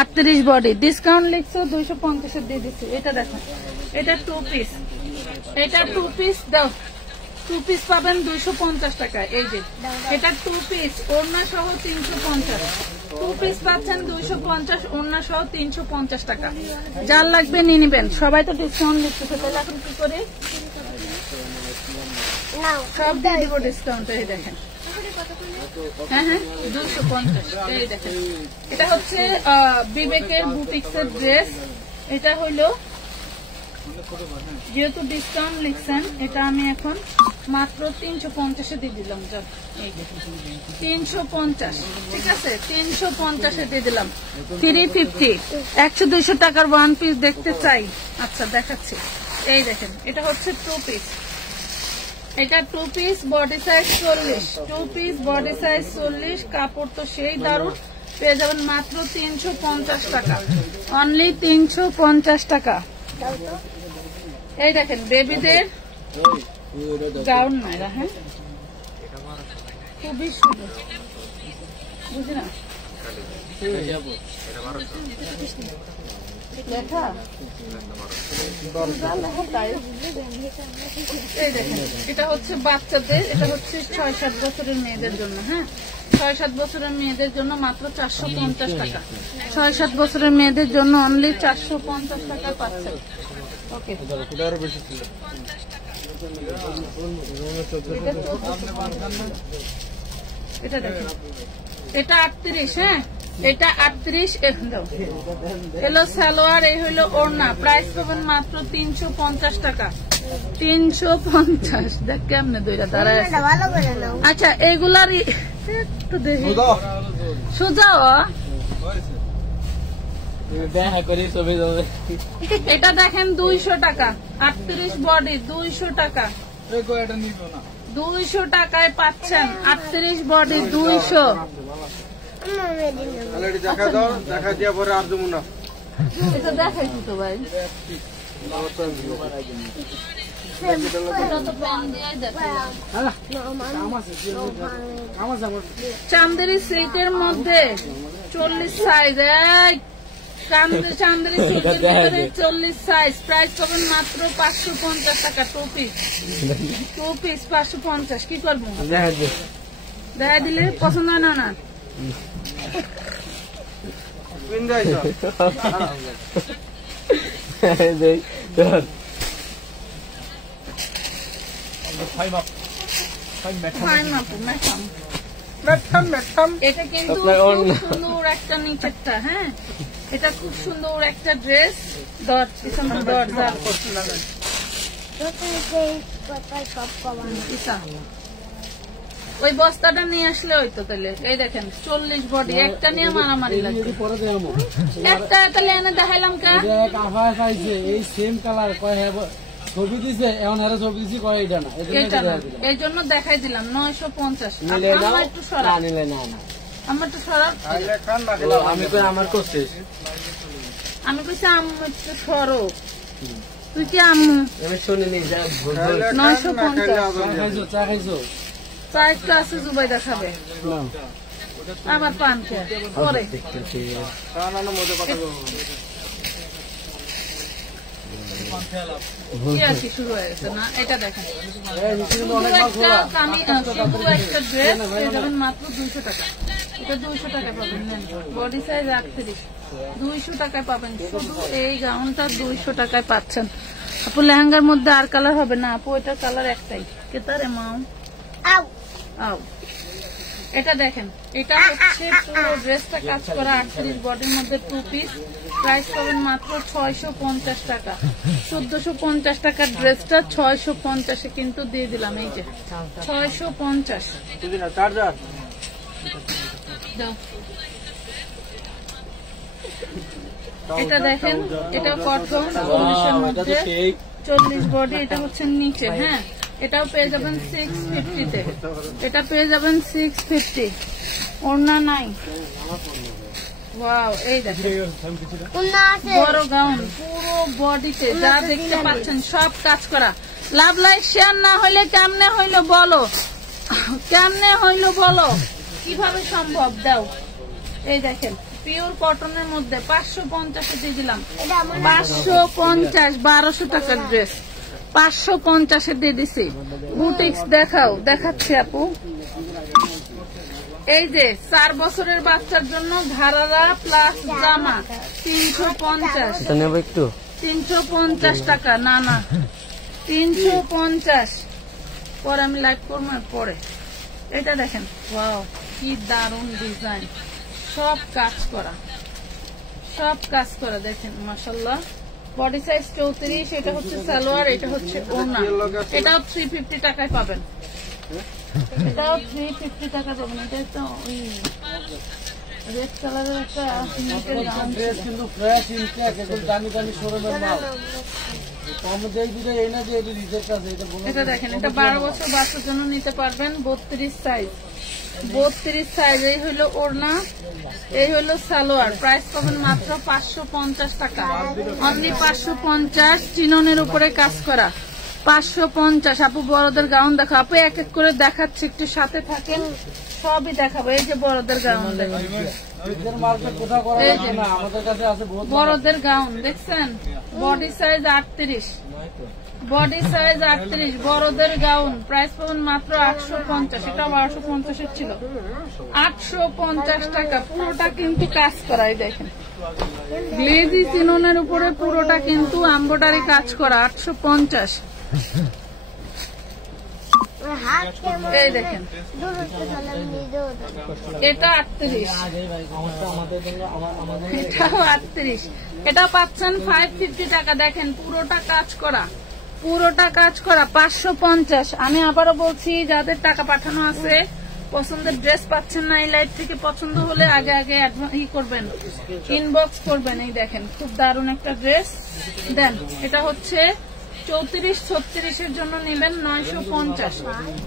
38 বডি, ডিসকাউন্ট লিখছো 250 দিয়ে দিচ্ছি। এটা দেখো, এটা 2 পিস, এটা 2 পিস দাও, 2 পিস পাবেন 250 টাকায়। এই যে এটা 2 পিস, ওড়না সহ 350, 2 পিস পাচ্ছেন 250, ওড়না সহ 350 টাকা। যার লাগবে নিয়ে নিবেন। সবাই তো ডিসকাউন্ট লিখতেছে, তাহলে এখন কি করে সব দিয়ে দিব ডিসকাউন্ট। এই দেখেন, হ্যাঁ হ্যাঁ 250। এই দেখেন, এটা হচ্ছে বিবেকের বুটিক্সের ড্রেস। এটা হইলো, যেহেতু ডিসকাউন্ট লিখছেন, এটা আমি এখন মাত্র 350 দিয়ে দিলাম। যাও, এই 350, ঠিক আছে 350 দিয়ে দিলাম। 350, 100-200 টাকার 1 পিস দেখতে চাই। আচ্ছা দেখাচ্ছি, এই দেখেন এটা হচ্ছে 2 পিস, এটা 2 piece body size 40, 2 piece body size 40। কাপড় তো সেই দারুণ, পেয়ে যাবেন মাত্র 350 টাকা, অনলি 350 টাকা। এই দেখেন বেবিদের গাউন নাইরা, হ্যাঁ খুবই সুন্দর, বুঝি না লেখা। এই দেখেন, এটা হচ্ছে বাচ্চাদের, এটা হচ্ছে 6-7 বছরের মেয়েদের জন্য। হ্যাঁ 6-7 বছরের মেয়েদের জন্য মাত্র 450 টাকা, 6-7 বছরের মেয়েদের জন্য অনলি 450 টাকা পাচ্ছেন। ওকে, এটা দেখেন, এটা 38, হ্যাঁ এটা 38। এলো সালোয়ার, এই হইলো ওড়না, প্রাইস পাবেন মাত্র 350 টাকা, 350। দেখ কেমনে দুইটা দাঁড়ায়। আচ্ছা এগুলার একটু দেখি সোজা, দেখা করি ছবি যাবে। এটা দেখেন 200 টাকা, 38 বডি 200 টাকা, 200 টাকায় পাচ্ছেন 38 বডি 200। দেখা দাও, দেখা দিয়া পরে আর দেবো না। এটা দেখাইছি তো ভাই, চান্দেরি সিল্কের মধ্যে 40 সাইজ, চান্দেরি সিল্কের মধ্যে 40 সাইজ, প্রাইস পাবেন মাত্র 550 টাকা। Two piece 550। কি করবো, দেখা দিলে পছন্দ হয় না? এটা কিন্তু খুব সুন্দর একটা নিচেরটা, হ্যাঁ এটা খুব সুন্দর একটা ড্রেস। ওই বস্তাটা নিয়ে আসলে হয়তো তাহলে। এই দেখেন 40 বডি, একটা নিয়ে মারামারি লাগবে। একটা তাহলে এনে দেখাইলাম কা এই সেম কালার ছবি দিছে, এখন এরা ছবি দিছি কয় এটা না, এই জন্য দেখাই দিলাম 950। আমার একটু সরা, আমার একটু সরা, আমার করছিস, আমি কইছি আম্মু একটু সরো, তুই কি আম্মু? আমি শুনিনি। 950 চা খাইছো? চা একটু আছে, জুবাই দেখাবে আবার পান খেয়ে পরে। শুরু হয়ে গেছে না? এটা দেখেন একটা ড্রেস পেয়ে যাবেন মাত্র 200 টাকা। এটা 200 টাকায় পাবেন, বডি সাইজ 38, 200 টাকায় পাবেন। শুধু এই গাউনটা 200 টাকায় পাচ্ছেন। আপু লেহেঙ্গার মধ্যে আর কালার হবে না আপু, এটার কালার একটাই। কেতারে মাও আও, এটা দেখেন, এটা হচ্ছে পুরো ড্রেসটা কাজ করা 38 বডির মধ্যে 2 পিস, প্রাইস পাবেন মাত্র 650 টাকা। 1450 টাকার ড্রেসটা 650-এ কিন্তু দিয়ে দিলাম। এই যে 650। এটা দেখেন, এটা কটন 40-এর মধ্যে 40 বডি, এটা হচ্ছে নিচে, হ্যাঁ এটাও পেয়ে যাবেন 650-তে, এটা পেয়ে যাবেন 650। ওড়না নাই, ওয়াও। এই দেখেন বড় গাউন, পুরো বডিতে যা দেখতে পাচ্ছেন সব কাজ করা। লাভ লাইক শেয়ার না হইলে কেমনে হইলো বলো, কেমনে হইলো বলো, কিভাবে সম্ভব দাও। এই দেখেন পিওর কটনের মধ্যে 550-এ দিয়ে দিলাম। 550, 1200 টাকার ড্রেস 550-এ দিয়ে দিছি। বুটিক্স দেখাও, দেখাচ্ছি আপু। এই যে 4 বছরের বাচ্চার জন্য ঘাড়ারা প্লাস জামা 350, 350 টাকা। না 350। পরে আমি লাইভ করবো পরে। এটা দেখেন, ওয়াও কি দারুন ডিজাইন, সব কাজ করা, সব কাজ করা দেখেন মাশাআল্লাহ। বডি সাইজ 34, এটা হচ্ছে সালোয়ার, এটা হচ্ছে ওড়না। এটাও 350 টাকায় পাবেন, এটাও 350 টাকা পাবেন। এটা তো ওই রেড কালারের একটা ড্রেস কিন্তু ফ্রেশ ইনটেক, একদম দামি দামি শোরুমের মাল। এটা দেখেন, এটা 12 বছর বাচ্চার জন্য নিতে পারবেন। 32 সাইজ, 32 সাইজ। এই হইলো ওড়না, এই হইলো সালোয়ার। প্রাইস পাবেন মাত্র 550 টাকা, অনলি 550। চিননের উপরে কাজ করা 550। আপু বড়দের গাউন দেখো আপু, এক এক করে দেখাচ্ছি, একটু সাথে থাকেন, সবই দেখাবো। এই যে বড়দের গাউন, বড়দের গাউন দেখছেন, বডি সাইজ 38, বডি সাইজ 38, বড়দের গাউন। প্রাইস পাবেন মাত্র 850, এটা 1250-এর ছিল, 850 টাকা। পুরোটা কিন্তু কাজ করাই দেখেন, গ্লেজি চিননের উপরে পুরোটা কিন্তু এমব্রয়ডারি কাজ করা। 850। এই দেখেন, এটা 38, এটাও 38, এটা পাচ্ছেন 550 টাকা। দেখেন পুরোটা কাজ করা, পুরোটা কাজ করা 550। আমি আবারও বলছি, যাদের টাকা পাঠানো আছে পছন্দের ড্রেস পাচ্ছেন না, এই লাইভ থেকে পছন্দ হলে আগে আগে ই করবেন, ইনবক্স করবেন। এই দেখেন খুব দারুণ একটা ড্রেস দেন। এটা হচ্ছে 34-36 জন্য নেবেন 950,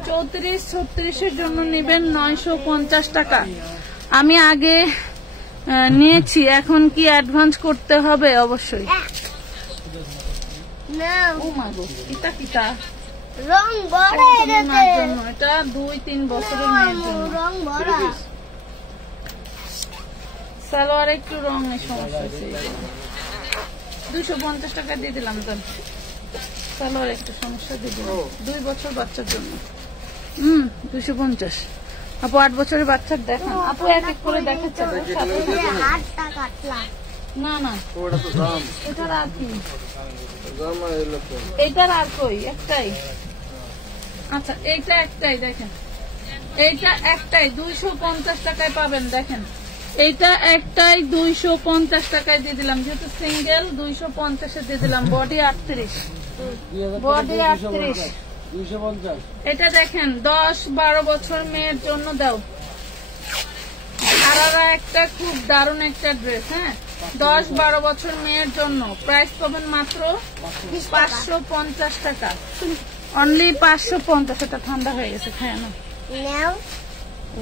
34-36 জন্য নেবেন 950 টাকা। আমি আগে নিয়েছি, এখন কি অ্যাডভান্স করতে হবে? অবশ্যই। ও মা গো, এটা কিটা রং বড় জন্য, এটা 2-3 বছরের মেয়ের জন্য। রং বড় সালোয়ার একটু রঙের সমস্যা আছে, 250 টাকা দিয়ে দিলাম। তো সালোয়ার একটু সমস্যা দিয়ে দিলাম, 2 বছর বাচ্চার জন্য। 250। আপু 8 বছরের বাচ্চার দেখান। আপু এক এক করে দেখাচ্ছে। হাতটা কাটলাম। না না, এটার আর কি, এটার আর কই একটাই। আচ্ছা এইটা একটাই দেখেন, এইটা একটাই 250 টাকায় পাবেন। দেখেন এইটা একটাই 250 টাকায় দিয়ে দিলাম, যেহেতু সিঙ্গেল 250-এ দিয়ে দিলাম। Body 38, body 38, 250। এটা দেখেন 10-12 বছর মেয়ের জন্য দাও। আরারা একটা খুব দারুণ একটা ড্রেস। হ্যাঁ, 10-12 বছর মেয়ের জন্য প্রাইস পাবেন মাত্র 550 টাকা, অনলি 550। এটা ঠান্ডা হয়ে গেছে, খায় না।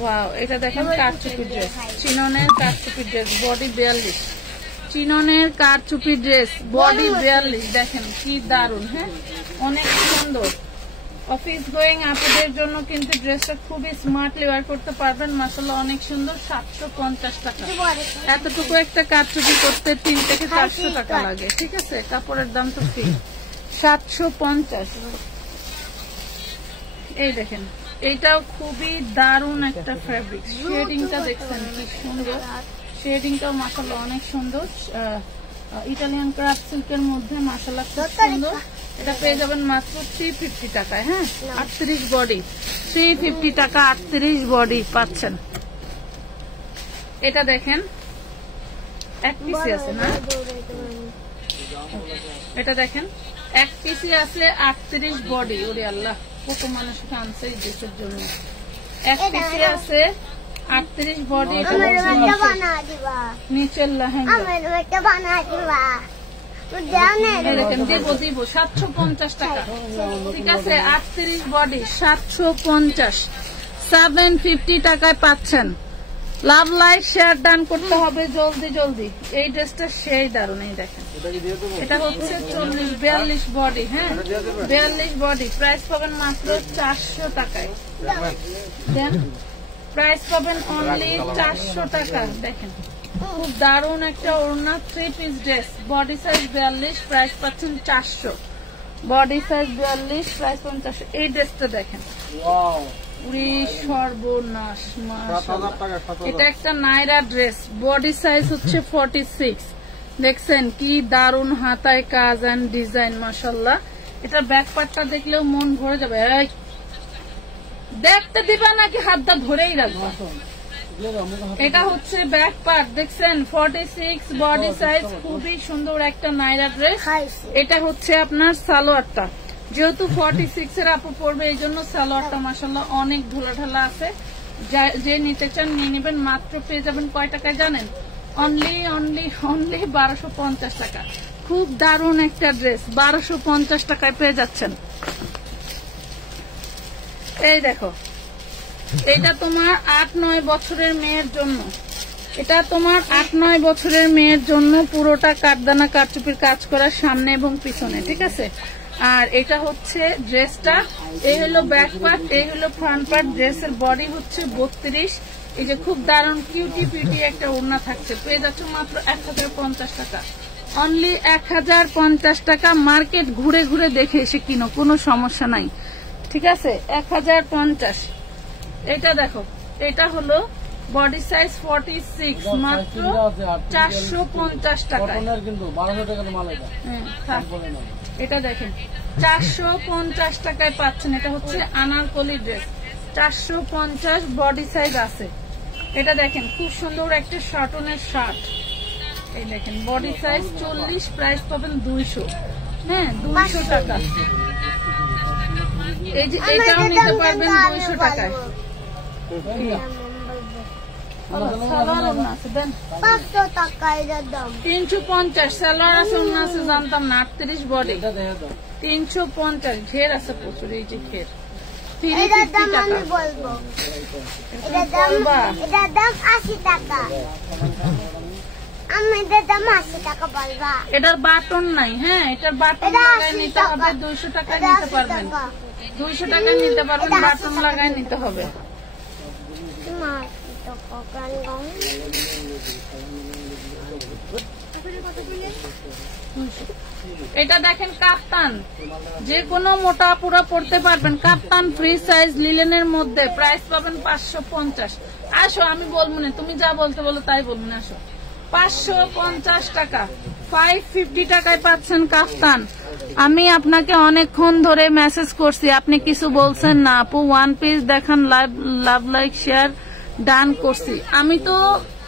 ওয়াও, এটা দেখেন কারচুপি ড্রেস, চিননের কারচুপি ড্রেস, বডি 42, চিননের কারচুপি ড্রেস, বডি 42। দেখেন কি দারুণ। হ্যাঁ, অনেক সুন্দর। অফিস গোয়িং আপুদের জন্য কিন্তু ড্রেসটা খুবই স্মার্টলি ওয়্যার করতে পারবেন। মাশাআল্লাহ অনেক সুন্দর। 750 টাকা। এতটুকু একটা কারচুপি করতে 3 থেকে 400 টাকা লাগে। ঠিক আছে, কাপড়ের দাম তো ফ্রি। 750। এই দেখেন, এইটাও খুবই দারুণ একটা ফ্যাব্রিক। শেডিংটা দেখছেন কি সুন্দর, শেডিংটাও মাশাআল্লাহ অনেক সুন্দর। ইটালিয়ান ক্রাফট সিল্কের মধ্যে মাশাআল্লাহ খুব সুন্দর। এটা পেয়ে যাবেন মাত্র 350 টাকায়। হ্যাঁ, 38 বডি, 350 টাকা 38 বডি পাচ্ছেন। এটা দেখেন এক পিসি আছে না, এটা দেখেন এক পিসি আছে 38 বডি। ওরে আল্লাহ, কত মানুষকে আনছে এই ড্রেসের জন্য। এক পিসি আছে 38 বডি। এটা নিচের লেহেঙ্গা। দেখেন দিব 750 টাকা। ঠিক আছে, 38 বডি 750, 750 টাকায় পাচ্ছেন। লাভ লাইক শেয়ার ডান করতে হবে জলদি জলদি। এই ড্রেসটা সেই দারুণ। এই দেখেন, এটা হচ্ছে 40-42 বডি। হ্যাঁ, 42 বডি। প্রাইস পাবেন মাত্র 400 টাকায়। দেন প্রাইস পাবেন অনলি 400 টাকা। দেখেন খুব দারুণ একটা ওড়না 3 piece dress, body size 42, price পাচ্ছেন 400। বডি সাইজ 42, প্রাইস পাচ্ছেন 400। এই ড্রেসটা দেখেন, উরি সর্বনাশ, এটা একটা নাইরা ড্রেস, বডি সাইজ হচ্ছে 46। দেখছেন কি দারুণ হাতায় কাজ এন্ড ডিজাইন, মাশাআল্লাহ। এটা ব্যাক পার্টটা দেখলেও মন ভরে যাবে। দেখতে দিবা নাকি হাতটা ধরেই রাখবা? এটা হচ্ছে ব্যাক পার্ট, দেখছেন 46 বডি সাইজ, খুবই সুন্দর একটা নাইরা ড্রেস। এটা হচ্ছে আপনার সালোয়ারটা, যেহেতু 46 এর আপু পড়বে এই জন্য সালোয়ারটা মাশাআল্লাহ অনেক ঢোলা ঢালা আছে। যে নিতে চান নিয়ে নেবেন। মাত্র পেয়ে যাবেন কয় টাকায় জানেন? অনলি 1250 টাকা। খুব দারুণ একটা ড্রেস, 1250 টাকায় পেয়ে যাচ্ছেন। এই দেখো, এটা তোমার 8-9 বছরের মেয়ের জন্য, এটা তোমার 8-9 বছরের মেয়ের জন্য। পুরোটা কাঠদানা কারচুপির কাজ করা সামনে এবং পিছনে। ঠিক আছে, আর এটা হচ্ছে ড্রেসটা। এই হলো ব্যাক পার্ট, এই হলো ফ্রন্ট পার্ট। ড্রেসের বডি হচ্ছে 32। এই যে খুব দারুণ কিউটি পিউটি একটা ওড়না থাকছে। পেয়ে যাচ্ছে মাত্র 1050 টাকা। অনলি 1050 টাকা। মার্কেট ঘুরে ঘুরে দেখে এসে কিনো, কোনো সমস্যা নাই। ঠিক আছে, 1050। এটা দেখো, এটা হলো বডি সাইজ 46, মাত্র 450 টাকা। এটা দেখেন 450 টাকায় পাচ্ছেন। এটা হচ্ছে আনারকলি ড্রেস, 450 বডি সাইজ আছে। এটা দেখেন খুব সুন্দর একটা শার্টনের শার্ট। এই দেখেন বডি সাইজ 40, প্রাইস পাবেন 200। হ্যাঁ, 200 টাকা। এই যে এটাও নিতে পারবেন 200 টাকায়। সালোয়ার ওড়না আছে দেন 500 টাকা এটার দাম। 350 সালোয়ার আছে ওড়না আছে জানতাম না 38 বডি এটা দেখে দাও 350 ঘের আছে প্রচুর এই যে ঘের এটার 350 দাম টাকা আমি বলবো। বলবা? এটার দাম 80 টাকা। আমি এটার দাম 80 টাকা বলবা। এটার বাটন নাই, হ্যাঁ এটার বাটন এটা লাগাই 80 নিতে হবে, টাকা। 200 টাকায় এটা নিতে 80 পারবেন, টাকা। 200 টাকায় নিতে পারবেন, এটা 80 বাটন টাকা। লাগাই নিতে হবে। তোমার 80 টাকা কেন দাম? এটা দেখেন কাপ্তান, যে কোনো মোটা পুরা পড়তে পারবেন, কাপ্তান ফ্রি সাইজ লিলেনের মধ্যে, প্রাইস পাবেন 550। আসো আমি বলবো না, তুমি যা বলতে বলো তাই বলবো না, আসো 550 টাকা, 550 টাকায় পাচ্ছেন কাপ্তান। আমি আপনাকে অনেকক্ষণ ধরে মেসেজ করছি, আপনি কিছু বলছেন না আপু, ওয়ান পিস দেখান, লাভ লাইক শেয়ার ডান করছি, আমি তো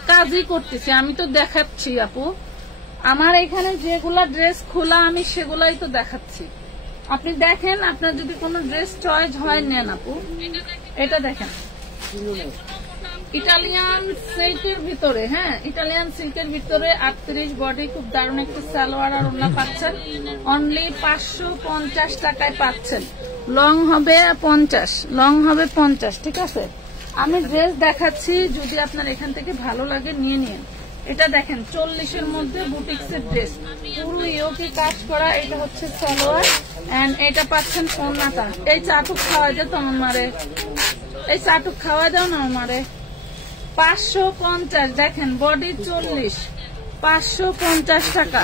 কাজই করতেছি, আমি তো দেখাচ্ছি আপু, আমার এখানে যেগুলা ড্রেস খোলা আমি সেগুলাই তো দেখাচ্ছি, আপনি দেখেন, আপনার যদি কোনো ড্রেস চয়েস হয় নেন আপু। এটা দেখেন ইটালিয়ান সিল্কের ভিতরে, হ্যাঁ ইটালিয়ান সিল্কের ভিতরে 38 বডি, খুব দারুণ একটা সালোয়ার আর ওড়না পাচ্ছেন, অনলি 550 টাকায় পাচ্ছেন। লং হবে 50, লং হবে 50, ঠিক আছে। আমি ড্রেস দেখাচ্ছি, যদি আপনার এখান থেকে ভালো লাগে নিয়ে নিন। এটা দেখেন 40-এর মধ্যে বুটিক্সের ড্রেস, পুরো ইয়োকি কাজ করা, এটা হচ্ছে সালোয়ার এন্ড এটা পাচ্ছেন ওড়নাটা। এই চাটুক খাওয়া যায় তো আমার মারে, এই চাটুক খাওয়া দাও না আমারে। 550 দেখেন, বডি 40, 550 টাকা,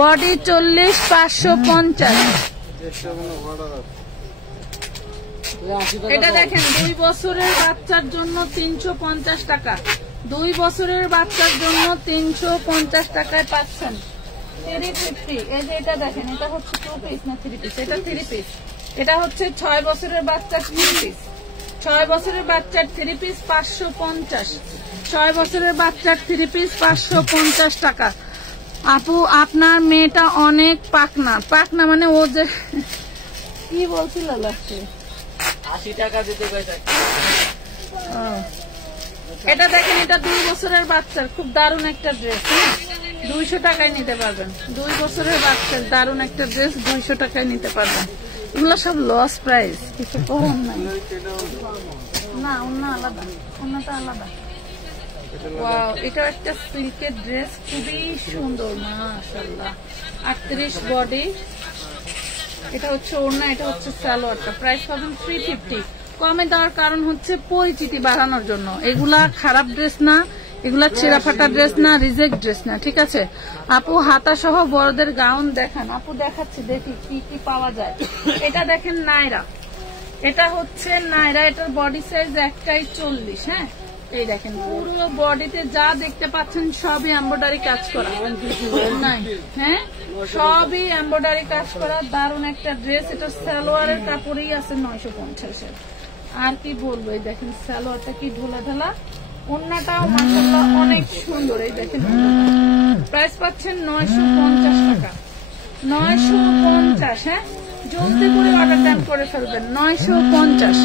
বডি 40, 550। এটা দেখেন 2 বছরের বাচ্চার জন্য 350 টাকা, 2 বছরের বাচ্চার জন্য 350 টাকায় পাচ্ছেন। 350, এই যে এটা দেখেন, এটা হচ্ছে 2 পিস না 3 পিস, এটা 3 পিস, এটা হচ্ছে 6 বছরের বাচ্চার 3 পিস, 6 বছরের বাচ্চার 3 পিস 550, 6 বছরের বাচ্চার 3 পিস 550 টাকা। আপু আপনার মেয়েটা অনেক পাকনা, পাকনা মানে ও যে কি বলছিল লাস্টে 80 টাকা দিতে কইছে। এটা দেখেন, এটা 2 বছরের বাচ্চার খুব দারুণ একটা ড্রেস, 200 টাকায় নিতে পারবেন, 2 বছরের বাচ্চার দারুণ একটা ড্রেস 200 টাকায় নিতে পারবেন। এগুলো সব লস প্রাইস, কিছু করার নাই, না অন্য আলাদা, অন্যটা আলাদা। ওয়াও, এটা একটা সিল্কের ড্রেস, খুবই সুন্দর মাশাআল্লাহ, 38 বডি, এটা হচ্ছে ওড়না, এটা হচ্ছে সালোয়ারটা, প্রাইস পাবেন 350। কমে দেওয়ার কারণ হচ্ছে পরিচিতি বাড়ানোর জন্য, এগুলা খারাপ ড্রেস না, এগুলা ছেঁড়া ফাটা ড্রেস না, রিজেক্ট ড্রেস না, ঠিক আছে। আপু হাতা সহ বড়দের গাউন দেখান, আপু দেখাচ্ছি, দেখি কি কি পাওয়া যায়। এটা দেখেন নায়রা, এটা হচ্ছে নায়রা, এটার বডি সাইজ একটাই 40, হ্যাঁ এই দেখেন পুরো বডিতে যা দেখতে পাচ্ছেন সবই এমব্রয়ডারি কাজ করা, নাই হ্যাঁ সবই এমব্রয়ডারি কাজ করা, দারুণ একটা ড্রেস। এটা সালোয়ারের কাপড়ই আছে 950-এর, আর কি বলবো, এই দেখেন সালোয়ারটা কি ঢোলা ঢালা, ওড়নাটাও মাশাআল্লাহ অনেক সুন্দর, এই দেখেন প্রাইস পাচ্ছেন 950 টাকা, 950, হ্যাঁ জলদি করে অর্ডার ডান করে ফেলবেন, 950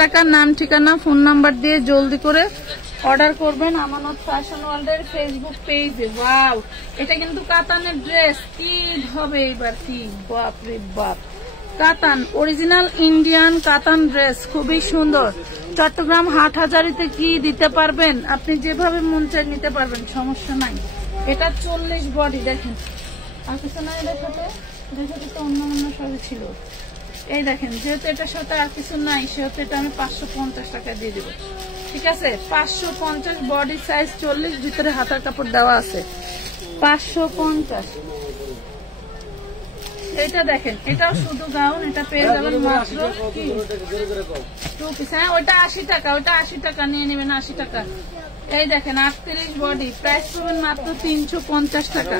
টাকা। নাম ঠিকানা ফোন নাম্বার দিয়ে জলদি করে অর্ডার করবেন আমানত ফ্যাশন ওয়ার্ল্ডের ফেসবুক পেজে। ওয়াও, এটা কিন্তু কাতানের ড্রেস, কি হবে এবার, কি বাপ রে বাপ, কাতান অরিজিনাল ইন্ডিয়ান কাতান ড্রেস, খুবই সুন্দর। চট্টগ্রাম হাটহাজারিতে কি দিতে পারবেন, আপনি যেভাবে মন চায় নিতে পারবেন, সমস্যা নাই। এটা 40 বডি, দেখেন আর কিছু নাই, দেখাতে তো অন্য অন্য সবই ছিল। এই দেখেন, যেহেতু এটার সাথে আর কিছু নাই সেহেতু এটা আমি 550 টাকা দিয়ে দিব, ঠিক আছে। 550, বডি সাইজ 40, ভিতরে হাতার কাপড় দেওয়া আছে, 550। এটা দেখেন, এটাও শুধু গাউন, এটা পেয়ে যাবেন মাত্র 2 পিস, হ্যাঁ ওইটা 80 টাকা, ওইটা 80 টাকা নিয়ে নেবেন, 80 টাকা। এই দেখেন 38 বডি, প্রাইস পাবেন মাত্র 350 টাকা।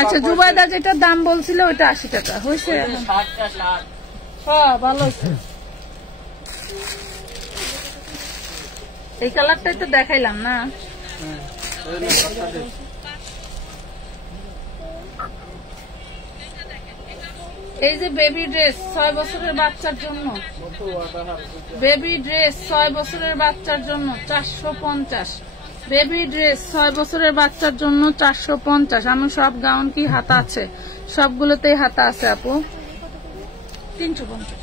আচ্ছা জুবাইদা যেটা দাম বলছিল ওইটা 80 টাকা হয়েছে, হ্যাঁ ভালো হয়েছে। এই কালারটাই তো দেখাইলাম না, এই যে বেবি ড্রেস 6 বছরের বাচ্চার জন্য, বেবি ড্রেস 6 বছরের বাচ্চার জন্য 450। বেবি ড্রেস 6 বছরের বাচ্চার জন্য 450। আমি সব গাউন কি হাতা আছে, সবগুলোতেই হাতা আছে আপু। 350,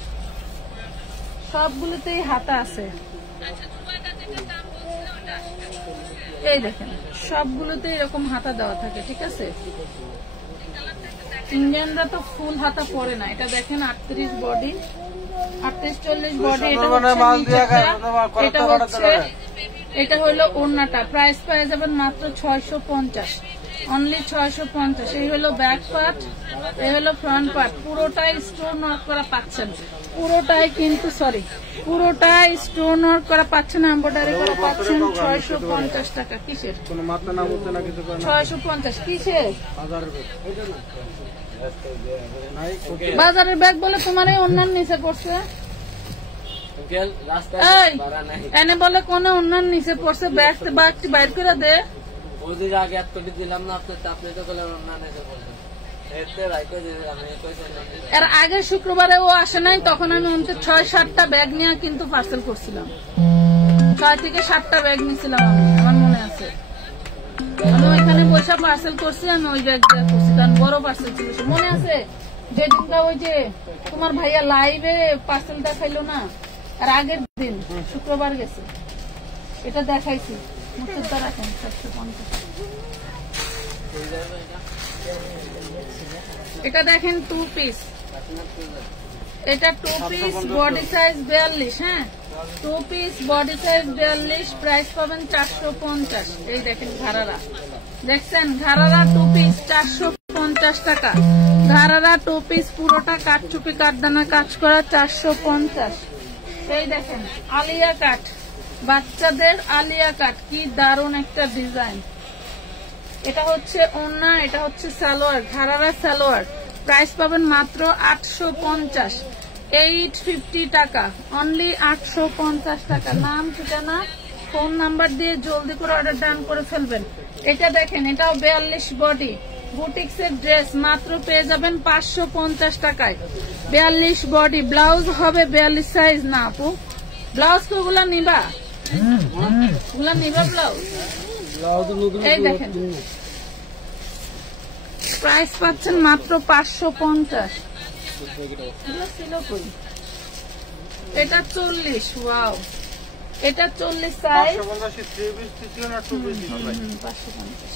সবগুলোতেই হাতা আছে। এই দেখেন সবগুলোতে এরকম হাতা দেওয়া থাকে, ঠিক আছে। ইন্ডিয়ানরা তো ফুল হাতা পরে না। এটা দেখেন 38 বডি, 38-40 বডি। এটা হলো ওড়নাটা। প্রাইস পেয়ে যাবেন মাত্র 650, অনলি 650। এই হলো ব্যাক পার্ট, এই হলো ফ্রন্ট পার্ট। পুরোটাই স্টোন ওয়ার্ক করা পাচ্ছেন, পুরোটাই কিন্তু পুরোটাই স্টোন ওয়ার্ক করা পাচ্ছেন, এমব্রয়ডারি করা পাচ্ছেন। 650 টাকা। কিসের 650? কিসের বাজারের ব্যাগ বলে তোমার এই অন্যান্য নিচে পড়ছে? এনে বলে কোন অন্যান্য নিচে পড়ছে? ব্যাগটি বাইর করে দে। এর আগে শুক্রবারে ও আসে নাই, তখন আমি 6-7টা ব্যাগ নিয়ে কিন্তু পার্সেল করছিলাম। 6 থেকে 7টা ব্যাগ নিয়েছিলাম আমি, আমার মনে আছে। আমি ওইখানে বসে পার্সেল করছি, আমি ওই ব্যাগ দিয়ে করছি, কারণ বড় পার্সেল ছিল। মনে আছে যেদিনটা ওই যে তোমার ভাইয়া লাইভে পার্সেল দেখাইলো না, আর আগের দিন শুক্রবার গেছে, এটা দেখাইছি। মুসুদ্দা রাখেন 750। এটা দেখেন 2 পিস, এটা 2 পিস বডি সাইজ 42। হ্যাঁ 2 পিস বডি সাইজ 42, প্রাইস পাবেন 450। এই দেখেন ঘাড়ারা, দেখছেন ঘাড়ারা 2 পিস 450 টাকা। ঘাড়ারা 2 পিস পুরোটা কাটচুপি কাটদানা কাজ করা 450। এই দেখেন আলিয়া কাট, বাচ্চাদের আলিয়া কাট, কি দারুণ একটা ডিজাইন। এটা হচ্ছে ওড়না, এটা হচ্ছে সালোয়ার, ঘাড়ারা সালোয়ার। প্রাইস পাবেন মাত্র 850, 850 টাকা, অনলি 850 টাকা। নাম ঠিকানা ফোন নাম্বার দিয়ে জলদি করে অর্ডার ডান করে ফেলবেন। এটা দেখেন, এটাও 42 বডি বুটিক্স এর ড্রেস, মাত্র পেয়ে যাবেন 550 টাকায়। 42 বডি, ব্লাউজ হবে 42 সাইজ। না আপু ব্লাউজ ওগুলা নিবা, ওগুলা নিবা ব্লাউজ। এই দেখেন প্রাইস পাচ্ছেন মাত্র 550। এটা 40, ওয়াও, এটা 40 সাইজ। 550।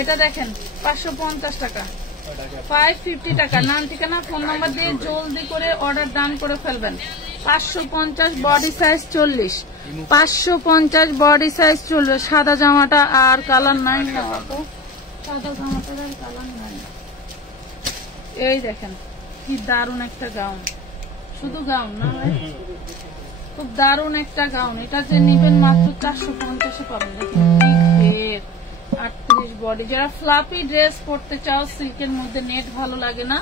এটা দেখেন 550 টাকা, 550 টাকা। নাম ঠিকানা ফোন নাম্বার দিয়ে জলদি করে অর্ডার ডান করে ফেলবেন। 550 বডি সাইজ 40, 550 বডি সাইজ 40। সাদা জামাটা আর কালার নাই না আপু, সাদা জামাটার আর কালার নাই। এই দেখেন কি দারুণ একটা গাউন, শুধু গাউন না ভাই, খুব দারুণ একটা গাউন। এটা যে নিবেন মাত্র 450 পাবেন। দেখেন 38 বডি। যারা ফ্লাপি ড্রেস পরতে চাও, সিল্কের মধ্যে নেট ভালো লাগে না,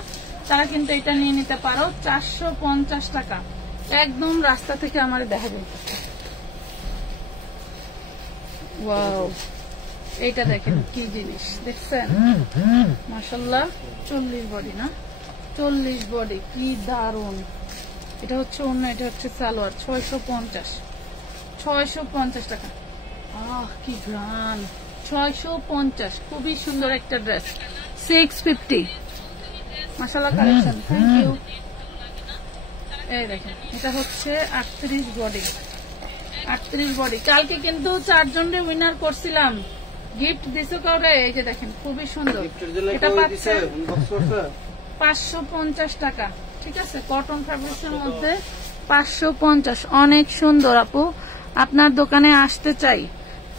তারা কিন্তু এটা নিয়ে নিতে পারো। 450 টাকা, একদম রাস্তা থেকে আমার দেখাবে। ওয়াও, এইটা দেখেন কি জিনিস, দেখছেন মাশাআল্লাহ। 40 বডি না, 40 বডি, কি দারুন। এটা হচ্ছে অন্য, এটা হচ্ছে সালোয়ার। 650 টাকা। আহ কি গ্রান, 650, খুবই সুন্দর একটা ড্রেস। 650 মাশাআল্লাহ কালেকশন, থ্যাংক ইউ। এই দেখেন এটা হচ্ছে 38 বডি, 38 বডি। কালকে কিন্তু 4 জনের উইনার করছিলাম, গিফট দিছো কাউরে। এই যে দেখেন খুবই সুন্দর, এটা পাচ্ছে 550 টাকা, ঠিক আছে। কটন ফ্যাব্রিক্সের মধ্যে 550, অনেক সুন্দর আপু। আপনার দোকানে আসতে চাই।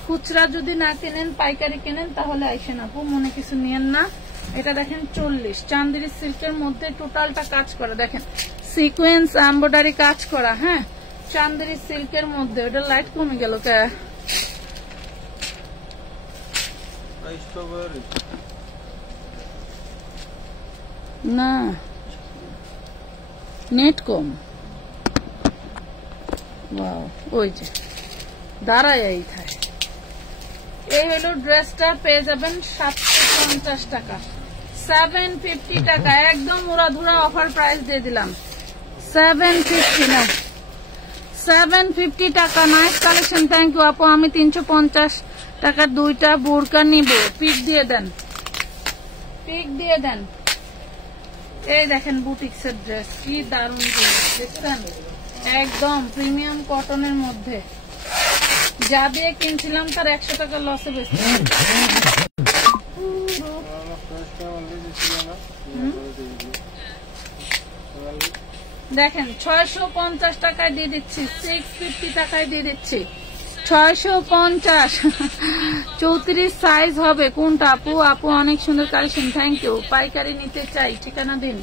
খুচরা যদি না কেনেন, পাইকারি কেনেন, তাহলে আইসেন আপু, মনে কিছু নিয়েন না। এটা দেখেন 40, চান্দেরি সিল্কের মধ্যে টোটালটা কাজ করা, দেখেন সিকোয়েন্স এমব্রয়ডারি কাজ করা। হ্যাঁ চান্দেরি সিল্কের মধ্যে। ওটা লাইট কমে গেল কে? না নেট কম। ওয়াও, ওই যে দাঁড়ায় এই থাকে। এই হলো ড্রেসটা, পেয়ে যাবেন 750 টাকা। 750 টাকা, একদম উড়াধুরা অফার প্রাইস দিয়ে দিলাম। 750 না, 750 টাকা। নাইস কালেকশন, থ্যাংক ইউ আপু। আমি 350 টাকার দুইটা বোরকা নিব, পিক দিয়ে দেন, পিক দিয়ে দেন। এই দেখেন বুটিক্সের ড্রেস, কি দারুণ ড্রেস দেখছেন, একদম প্রিমিয়াম কটনের মধ্যে। যা দিয়ে কিনছিলাম তার 100 টাকা লসে বেশি। দেখেন 650 টাকায় দিয়ে দিচ্ছি, 650 টাকায় দিয়ে দিচ্ছি, 650। 34 সাইজ হবে কোনটা আপু? আপু অনেক সুন্দর কালেকশন, থ্যাংক ইউ। পাইকারি নিতে চাই, ঠিকানা দিন।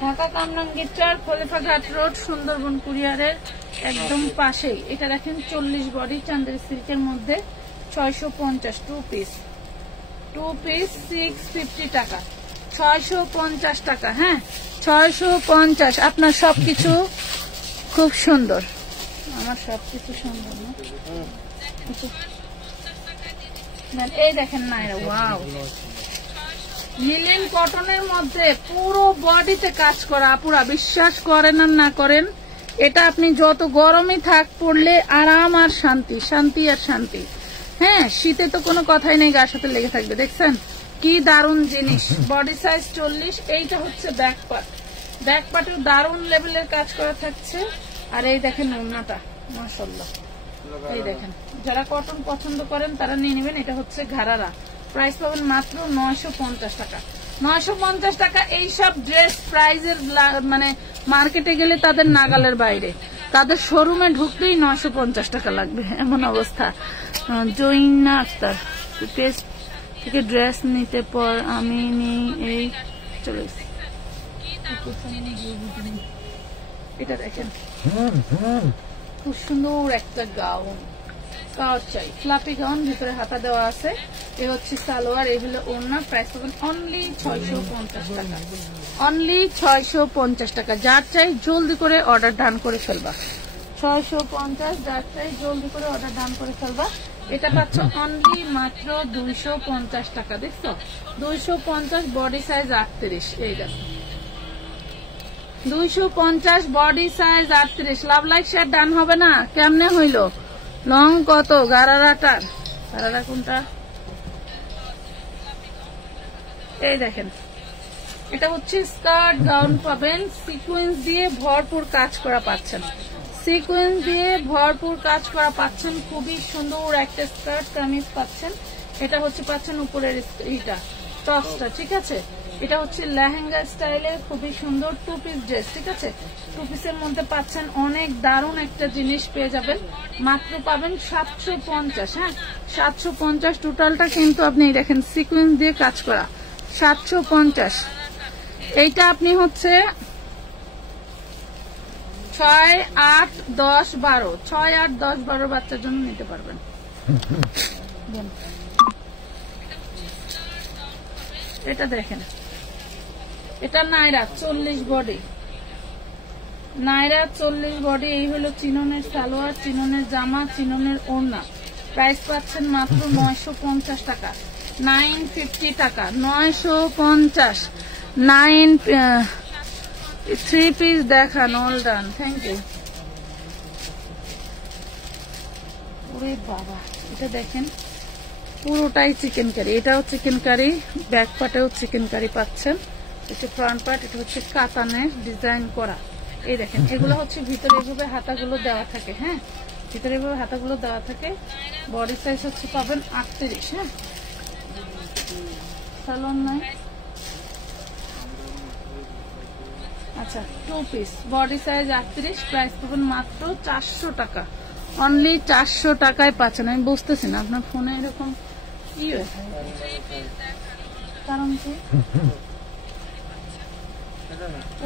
ঢাকা কামরাঙ্গীরচর, খলিফাঘাট রোড, সুন্দরবন কুরিয়ারের একদম পাশেই। এটা দেখেন 40 বডি, চান্দের সিল্কের মধ্যে, 650। 2 পিস 650 টাকা, 650 টাকা। হ্যাঁ 650। আপনার সবকিছু খুব সুন্দর, আমার সবকিছু সুন্দর না? এই দেখেন নাইরা, ওয়াও, লিলেন কটনের মধ্যে পুরো বডিতে কাজ করা। আপুরা বিশ্বাস করেন আর না করেন, এটা আপনি যত গরমই থাক পড়লে আরাম আর শান্তি, শান্তি আর শান্তি। হ্যাঁ শীতে তো কোনো কথাই নেই, গার সাথে লেগে থাকবে। দেখছেন কি দারুণ জিনিস। Body size 40। এইটা হচ্ছে ব্যাক পার্ট, ব্যাক পার্টের দারুণ লেভেলের কাজ করা থাকছে। আর এই দেখেন ওড়নাটা, মাশাআল্লাহ। এই দেখেন, যারা কটন পছন্দ করেন তারা নিয়ে নেবেন। এটা হচ্ছে ঘাড়ারা, প্রাইস পাবেন মাত্র 950 টাকা। 950 টাকা। এইসব ড্রেস প্রাইজের মানে মার্কেটে গেলে তাদের নাগালের বাইরে, তাদের শোরুমে ঢুকতেই 950 টাকা লাগবে, এমন অবস্থা। জৈনা আক্তার, পেজ থেকে ড্রেস নিতে পর আমি এই চলে গেছি। এটা দেখেন খুব সুন্দর একটা গাউন, কাওয়ার চাই, ফ্লাফি গাউন, ভিতরে হাতা দেওয়া আছে। এ হচ্ছে সালোয়ার, এই হলো ওড়না। প্রাইস পাবেন অনলি 650 টাকা, অনলি 650 টাকা। যার চাই জলদি করে অর্ডার ডান করে ফেলবা। 650, যার চাই জলদি করে অর্ডার ডান করে ফেলবা। এটা পাচ্ছ অনলি মাত্র 250 টাকা। দেখছো 250, বডি সাইজ 38। এই দেখো 250, body size 38। Love like share done হবে না, কেমনে হইল? লং কত? গারারাটার, গারারা কোনটা? এই দেখেন, এটা হচ্ছে স্কার্ট গাউন পাবেন, সিকোয়েন্স দিয়ে ভরপুর কাজ করা পাচ্ছেন, সিকোয়েন্স দিয়ে ভরপুর কাজ করা পাচ্ছেন। খুবই সুন্দর একটা স্কার্ট কামিজ পাচ্ছেন। এটা হচ্ছে পাচ্ছেন উপরের এইটা টপসটা, ঠিক আছে। এটা হচ্ছে লেহেঙ্গা স্টাইলের খুবই সুন্দর 2 পিস ড্রেস, ঠিক আছে। 2 পিসের মধ্যে পাচ্ছেন অনেক দারুণ একটা জিনিস পেয়ে যাবেন। মাত্র পাবেন 750। হ্যাঁ 750 টোটালটা, কিন্তু আপনি দেখেন সিকোয়েন্স দিয়ে কাজ করা 750। এইটা আপনি হচ্ছে 6, 8, 10, 12, 6, 8, 10, 12 বাচ্চার জন্য নিতে পারবেন। এটা দেখেন, এটা নাইরা 40 বডি, নাইরা 40 বডি। এই হলো চিননের সালোয়ার, চিননের জামা, চিননের ওড়না। প্রাইস পাচ্ছেন মাত্র 950 টাকা, 950 টাকা, 950। 3 পিস দেখান, অল ডান, থ্যাংক ইউ। ওরে বাবা, এটা দেখেন পুরোটাই চিকেন কারি। এটাও চিকেন কারি, ব্যাক পার্টেও চিকেন কারি পাচ্ছেন। এটা ফ্রন্ট পার্ট, এটা হচ্ছে কাতানের ডিজাইন করা। এই দেখেন, এগুলো হচ্ছে ভিতরে এভাবে হাতাগুলো দেওয়া থাকে। হ্যাঁ ভিতরে এভাবে হাতাগুলো দেওয়া থাকে। বডি সাইজ হচ্ছে পাবেন 38। হ্যাঁ সালোয়ার নাই, আচ্ছা 2 পিস, বডি সাইজ 38। প্রাইস পাবেন মাত্র 400 টাকা, অনলি 400 টাকায় পাচ্ছেন। আমি বুঝতেছি না আপনার ফোনে এরকম কি হয়েছে, কারণ কি?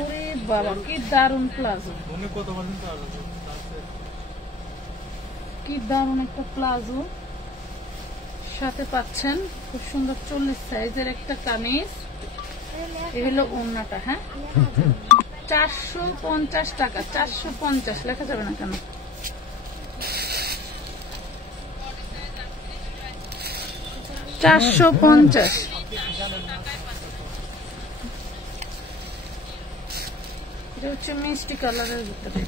ওরে বাবা, কি দারুন প্লাজো, কি দারুন একটা প্লাজো। সাথে পাচ্ছেন খুব সুন্দর 40 সাইজের একটা কামিজ। এই হলো ওড়নাটা। হ্যাঁ 450 টাকা, 450 লেখা যাবে না কেন? এটা হচ্ছে মিষ্টি কালারের ভিতরে,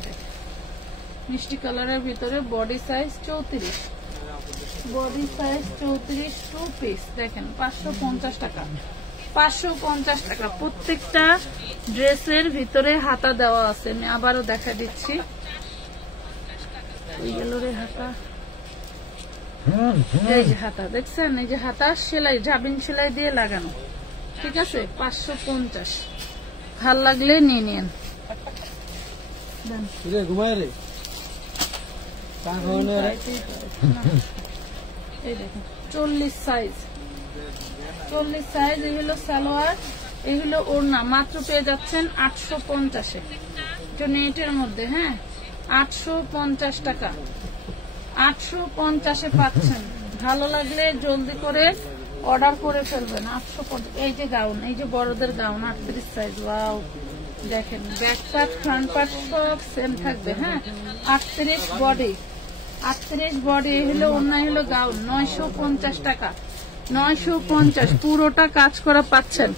মিষ্টি কালারের ভিতরে body size 34, body size 34 two piece. দেখেন 550 টাকা, 550 টাকা। প্রত্যেকটা ড্রেসের ভিতরে হাতা দেওয়া আছে, আমি আবারও দেখা দিচ্ছি। হাতা, এই যে হাতা দেখছেন, এই যে হাতা সেলাই, জাবিন সেলাই দিয়ে লাগানো, ঠিক আছে। 550, ভাল লাগলে নিয়ে নিন। এই দেখেন 40 সাইজ, 40 সাইজ। এই হলো সালোয়ার, এই হলো ওড়না। মাত্র পেয়ে যাচ্ছেন 850-এ, নেটের মধ্যে। হ্যাঁ, 850 টাকা, 850-এ পাচ্ছেন। ভালো লাগলে জলদি করে অর্ডার করে ফেলবেন। 850। এই যে গাউন, এই যে বড়দের গাউন 38 সাইজ। ওয়াও, দেখেন ব্যাক পার্ট ফ্রন্ট পার্ট সব সেম থাকবে। হ্যাঁ, 38 বডি, 38 বডি। এই হলো অন্য হলো গাউন, 950 টাকা, 950। পুরোটা কাজ করা পাচ্ছেন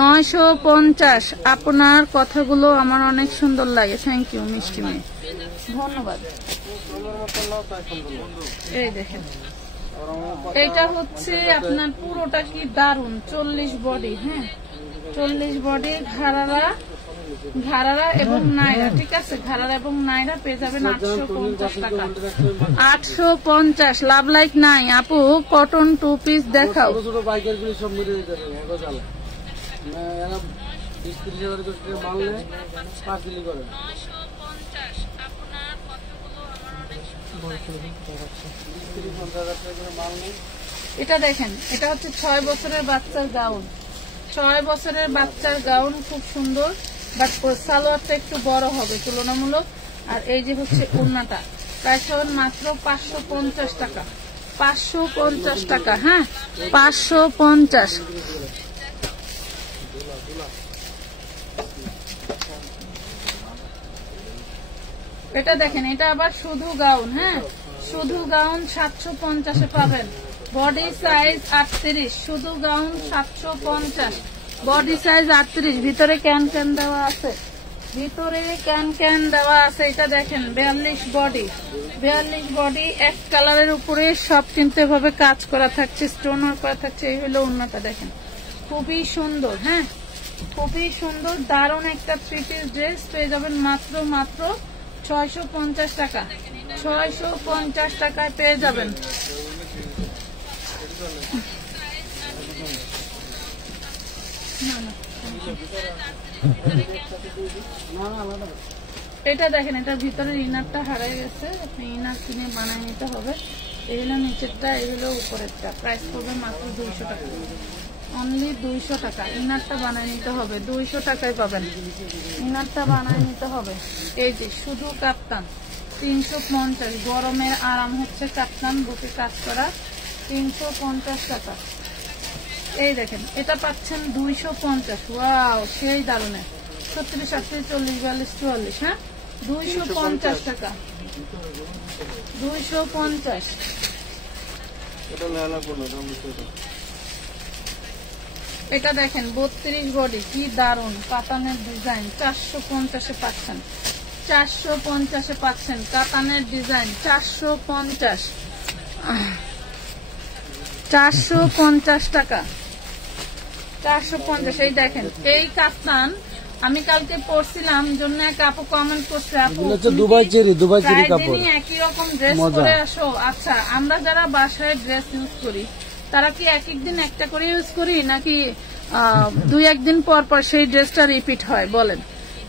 950। আপনার কথাগুলো আমার অনেক সুন্দর লাগে। থ্যাংক ইউ মিষ্টি মেয়ে, ধন্যবাদ। এই দেখেন, এটা হচ্ছে আপনার পুরোটা কি দারুন, 40 বডি। হ্যাঁ, 40 বডি, ঘাড়ারা এবং নাইরা, ঠিক আছে। ঘাড়ারা এবং নাইরা পেয়ে যাবেন 850 টাকা, 850। লাভ লাইক নাই আপু, কটন 2 পিস দেখাও। এটা দেখেন, এটা হচ্ছে 6 বছরের বাচ্চার গাউন, 6 বছরের বাচ্চার গাউন, খুব সুন্দর। বাট সালোয়ারটা একটু বড় হবে তুলনামূলক। আর এই যে হচ্ছে ওড়নাটা, প্রাইস হবেন মাত্র 550 টাকা, 550 টাকা। হ্যাঁ, 550। এটা দেখেন, এটা আবার শুধু গাউন। হ্যাঁ, শুধু গাউন 750-এ পাবেন। বডি সাইজ 38, শুধু গাউন 750, বডি সাইজ 38। ভিতরে ক্যান ক্যান দেওয়া আছে, ভিতরে ক্যান ক্যান দেওয়া আছে। এটা দেখেন 42 বডি, 42 বডি। এক কালারের উপরে সব কিন্তু এভাবে কাজ করা থাকছে, স্টোন ওয়ার্ক করা থাকছে। এই হলো ওড়নাটা, দেখেন খুবই সুন্দর। হ্যাঁ, খুবই সুন্দর, দারুণ একটা 3 পিস ড্রেস পেয়ে যাবেন মাত্র 650 টাকা, 650 টাকায় পেয়ে যাবেন। এটা দেখেন, এটার ভিতরে ইনারটা হারাই গেছে, আপনি ইনার কিনে বানায় নিতে হবে। এই হলো নিচেরটা, এই হলো উপরেরটা। প্রাইস পড়বে মাত্র 200 টাকা, অনলি 200 টাকা। ইনারটা বানায় নিতে হবে, 200 টাকায় পাবেন। ইনারটা বানায় নিতে হবে। এই যে শুধু কাপ্তান 350, গরমের আরাম হচ্ছে কাপ্তান, বুকে কাজ করা 350 টাকা। এই দেখেন, এটা পাচ্ছেন 250। ওয়াও, সেই দারুণে 36, 38, 40, 42, 44। হ্যাঁ, 250 টাকা, 250। এটা দেখেন 32 বডি, কি দারুণ কাতানের ডিজাইন, 450-এ পাচ্ছেন, 450-এ পাচ্ছেন কাতানের ডিজাইন, 450, 450 টাকা, 450। এই দেখেন, এই কাতান আমি কালকে পরছিলাম, জন্য এক আপু কমেন্ট করছে, আপু দুবাই চেরি কাপড়, একই রকম ড্রেস পরে আসো। আচ্ছা, আমরা যারা বাসায় ড্রেস ইউজ করি তারা কি এক একদিন একটা করে ইউজ করি, নাকি 2-1 দিন পর পর সেই ড্রেসটা রিপিট হয় বলেন?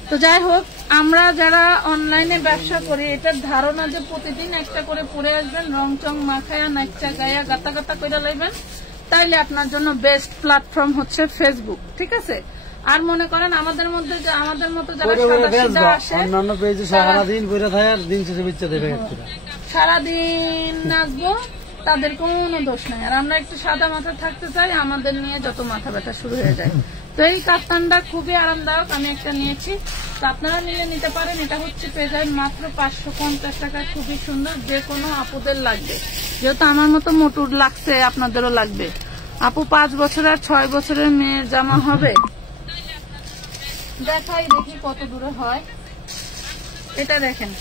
তো যাই হোক, আমরা যারা অনলাইনে ব্যবসা করি, এটার ধারণা যে প্রতিদিন একটা করে পরে আসবেন, রং চং মাখায়া নাইচা গায়া গাতা গাতা করে লাইবেন, তাইলে আপনার জন্য বেস্ট প্ল্যাটফর্ম হচ্ছে ফেসবুক, ঠিক আছে। আর মনে করেন আমাদের মধ্যে, আমাদের মতো যারা সারাদিন নাচবো, তাদের কোনো দোষ নাই। আর আমরা একটু সাদা মাথা থাকতে চাই, আমাদের নিয়ে যত মাথা ব্যথা শুরু হয়ে যায়। তো এই কাপ্তানটা খুবই আরামদায়ক, আমি একটা নিয়েছি, তো আপনারা নিলে নিতে পারেন। এটা হচ্ছে পেয়ে যায় মাত্র 550 টাকা, খুবই সুন্দর। যে কোনো আপুদের লাগবে, যেহেতু আমার মতো মোটুর লাগছে, আপনাদেরও লাগবে। আপু 5 বছর আর 6 বছরের মেয়ের জামা হবে? দেখাই দেখি কত দূরে হয়। এটা দেখেন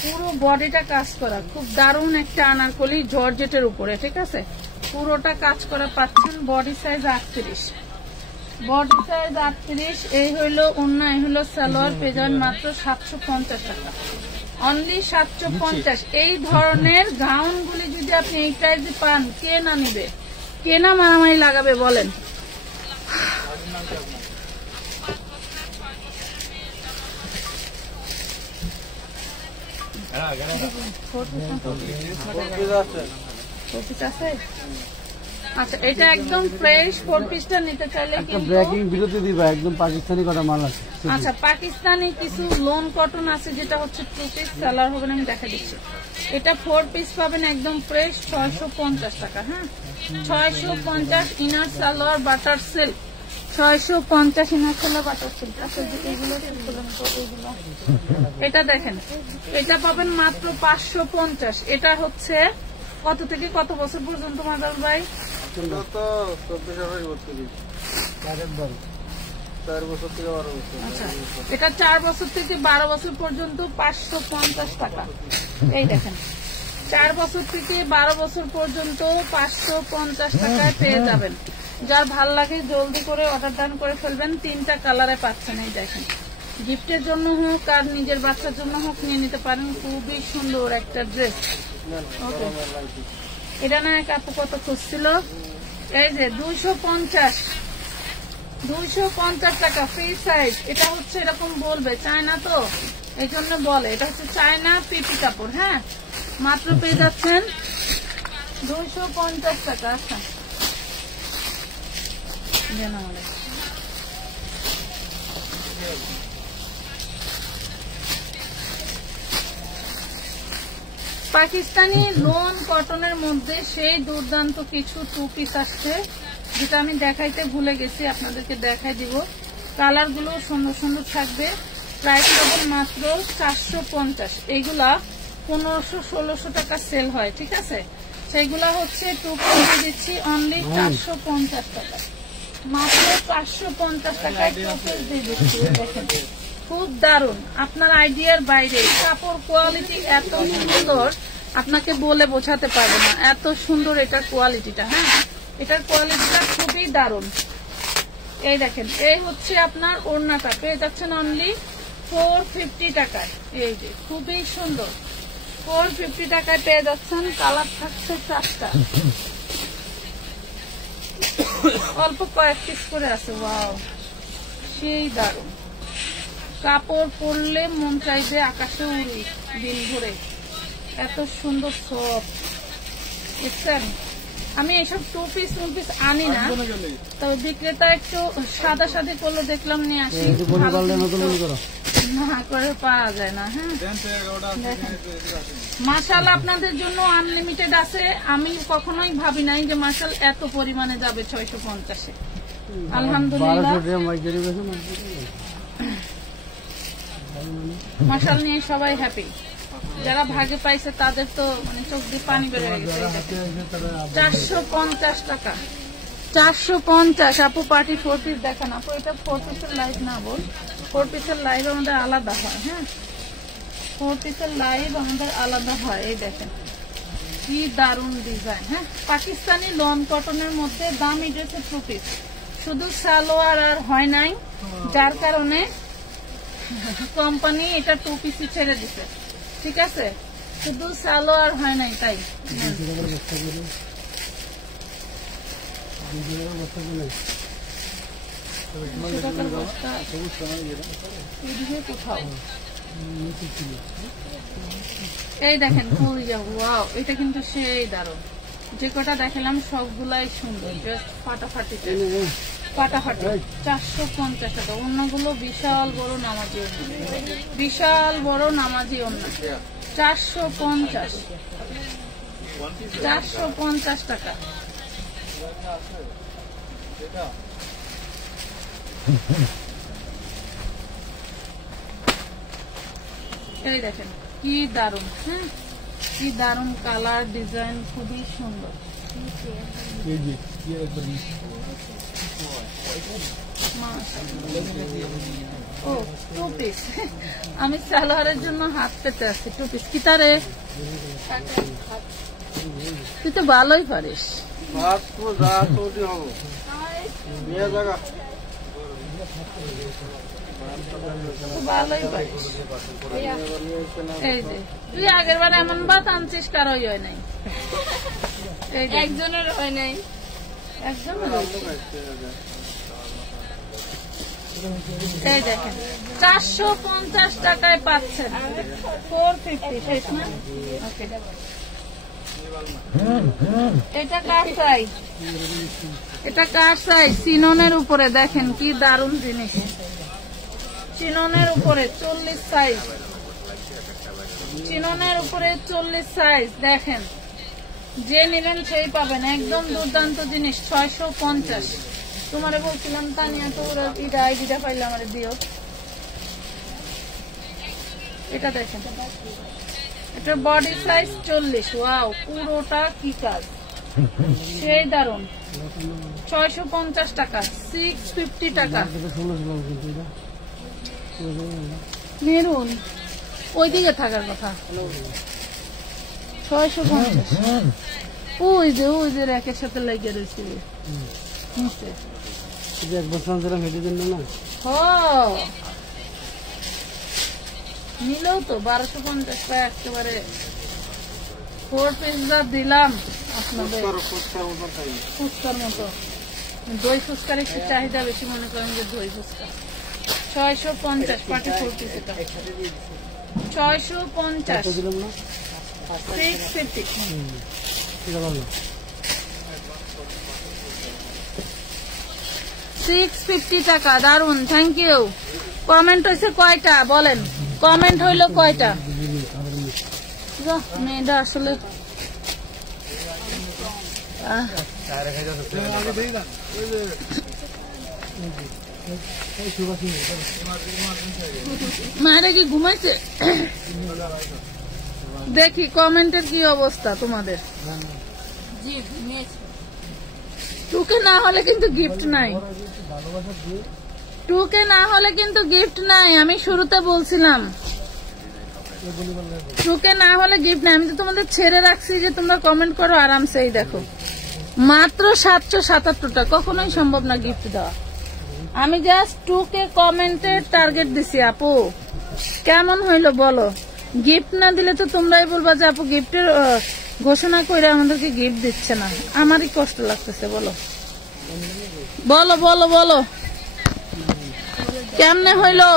পুরো বডিটা কাজ করা, খুব দারুণ একটা আনারকলি জর্জেটের উপরে, ঠিক আছে, পুরোটা কাজ করা পাচ্ছেন। Body size 38, body size 38। এই হইলো ওন্না, এই হইলো সালোয়ার। পেয়ে যাবেন মাত্র 750 টাকা, অনলি 750। এই ধরনের গাউন গুলি যদি আপনি এই প্রাইসে পান, কে না নিবে, কে না মারামারি লাগাবে বলেন। আচ্ছা, এটা একদম ফ্রেশ 4 পিসটা নিতে চাইলে একটা ব্রেকিং বিরতি দিবা, একদম পাকিস্তানি কথা মাল আছে। আচ্ছা, পাকিস্তানি কিছু লোন কটন আছে যেটা হচ্ছে 2 পিস সেলার হবে, আমি দেখা দিচ্ছি। এটা 4 পিস পাবেন একদম ফ্রেশ 650 টাকা। হ্যাঁ, 650 inner salwar butter silk, 650 inner salwar butter silk. আচ্ছা, এগুলো এগুলো এটা দেখেন, এটা পাবেন মাত্র 550। এটা হচ্ছে কত থেকে কত বছর পর্যন্ত মাদার ভাই? আচ্ছা, এটা 4 বছর থেকে 12 বছর পর্যন্ত 550 টাকা। এই দেখেন, 4 বছর থেকে 12 বছর পর্যন্ত 550 টাকায় পেয়ে যাবেন। যার ভাল লাগে জলদি করে অর্ডার ডান করে ফেলবেন। 3টা কালারে পাচ্ছেন। এই দেখেন, গিফটের জন্য হোক আর নিজের বাচ্চার জন্য হোক নিয়ে নিতে পারেন। খুবই সুন্দর একটা ড্রেস। ওকে, এটা না এক আপু কত খুঁজছিল, এই যে 250 টাকা ফ্রি সাইজ। এটা হচ্ছে এরকম বলবে চায়না, তো এই জন্য বলে এটা হচ্ছে চায়না পিপি কাপড়। হ্যাঁ, মাত্র পেয়ে যাচ্ছেন 250 টাকা। আচ্ছা, পাকিস্তানি লোন কটনের মধ্যে সেই দুর্দান্ত কিছু 2 পিস আসছে, যেটা আমি দেখাইতে ভুলে গেছি, আপনাদেরকে দেখাই দিব। কালার গুলো সুন্দর সুন্দর থাকবে। প্রাইস পাবেন মাত্র 450। এইগুলা 1500-1600 টাকা সেল হয়, ঠিক আছে, সেইগুলা হচ্ছে 2 পিস দিচ্ছি অনলি 450 টাকা। মাত্র 450 টাকায় 2 পিস দিয়ে দিচ্ছি। দেখেন, খুব দারুন, আপনার আইডিয়ার বাইরে। কাপড় কোয়ালিটি এত সুন্দর, আপনাকে বলে বোঝাতে পারবো না, এত সুন্দর এটার কোয়ালিটিটা। হ্যাঁ, এটার কোয়ালিটিটা খুবই দারুন। এই দেখেন, এই হচ্ছে আপনার ওড়নাটা, পেয়ে যাচ্ছেন অনলি 450 টাকায়। এই যে খুবই সুন্দর, 450 টাকায় পেয়ে যাচ্ছেন। কালার থাকছে 4টা, অল্প কয়েক পিস করে আছে। ওয়াও, সেই দারুন। কাপড় পরলে মন চাইবে আকাশে উড়ি দিন ভরে, এত সুন্দর সফট। দেখছেন, আমি এইসব 2 পিস আনি না, তবে বিক্রেতা একটু সাদা সাদা করলে দেখলাম নিয়ে আসি, না করে পাওয়া যায় না। হ্যাঁ, মাশাআল্লাহ আপনাদের জন্য আনলিমিটেড আছে। আমি কখনোই ভাবি নাই যে মাশাল এত পরিমাণে যাবে 650-এ। আলহামদুলিল্লাহ, মাশাল নিয়ে সবাই হ্যাপি। যারা ভাগে পাইছে তাদের তো মানে চোখ দিয়ে পানি বের হয়ে গেছে। 450 টাকা, 450। আপু পার্টি 4 পিস দেখান। আপু এটা 4 পিসের লাইভ না, বল 4 পিসের লাইভ আমাদের আলাদা হয়। হ্যাঁ, 4 পিসের লাইভ আমাদের আলাদা হয়। এই দেখেন কি দারুন ডিজাইন। হ্যাঁ, পাকিস্তানি লন কটনের মধ্যে দামি ড্রেসের 2 পিস, শুধু সালোয়ার আর হয় নাই, যার কারণে কোম্পানি এটা 2 পিসই ছেড়ে দিছে, ঠিক আছে, শুধু সালোয়ার হয় নাই তাই। এই দেখেন ওয়াও, এটা কিন্তু সেই দারুণ। যে কটা দেখালাম সবগুলাই সুন্দর, জাস্ট ফাটাফাটি ফাটাফাটি। 450 টাকা। অন্যগুলো বিশাল বড় নামাজি অন্য, বিশাল বড় নামাজি অন্য। 450 টাকা। এই দেখেন কি দারুন। হ্যাঁ, কি দারুন কালার, ডিজাইন খুবই সুন্দর। ও 2 পিস, আমি সালোয়ারের জন্য হাত পেতে আছি। 2 পিস কি তারে? তুই তো ভালোই পারিস। ভালোই পারিস। এই যে তুই আগের বার এমন ভাত আনছিস, কারোই হয় নাই, একজনের হয় নাই, একজনের। এই দেখেন 450 টাকায় পাচ্ছেন 450 শেষ না? ওকে, এটা কার সাইজ? এটা কার সাইজ? চিননের উপরে দেখেন কি দারুণ জিনিস, চিননের উপরে 40 সাইজ, চিননের উপরে 40 সাইজ। দেখেন যে নেবেন সেই পাবেন, একদম দুর্দান্ত জিনিস। 650। তোমারে বলছিলাম তানিয়া তো ওরা আইডিটা পাইলে আমারে দিও। এটা দেখেন, এটা বডি সাইজ 40। ওয়াও, পুরোটা কি কাজ, সেই দারুন। 650 টাকা, 650 টাকা। মেরুন ওইদিকে থাকার কথা। 650। ওই যে র্যাকের সাথে লাগিয়ে রয়েছে। নিলেও তো 1250 টাকা একেবারে 4 পিস দিলাম আপনাদের। ফুচকার মতো, দই ফুচকার একটু চাহিদা বেশি, মনে করেন যে দই ফুচকা। 650 পাটি 4 পিস। এটা 650, 650 টাকা। দারুন, থ্যাংক ইউ। কমেন্ট হয়েছে কয়টা বলেন? কমেন্ট হইলো কয়টা? মেয়েটা আসলে মায়েরা কি ঘুমাইছে? দেখি কমেন্টের কি অবস্থা তোমাদের। টুকে না হলে কিন্তু গিফট নাই, টুকে না হলে কিন্তু গিফট নাই। আমি শুরুতে বলছিলাম টুকে না হলে গিফট নাই। আমি তো তোমাদের ছেড়ে রাখছি যে তোমরা কমেন্ট করো আরামসে। এই দেখো মাত্র 777 টাকা, কখনোই সম্ভব না গিফট দেওয়া। আমি জাস্ট 2K কমেন্টের টার্গেট দিছি। আপু কেমন হইলো বলো? গিফট না দিলে তো তোমরাই বলবা যে আপু গিফটের ঘোষণা করে আমাদেরকে গিফট দিচ্ছে না। আমারই কষ্ট লাগতেছে। বলো বলো বলো বলো, কেমনে হইলো?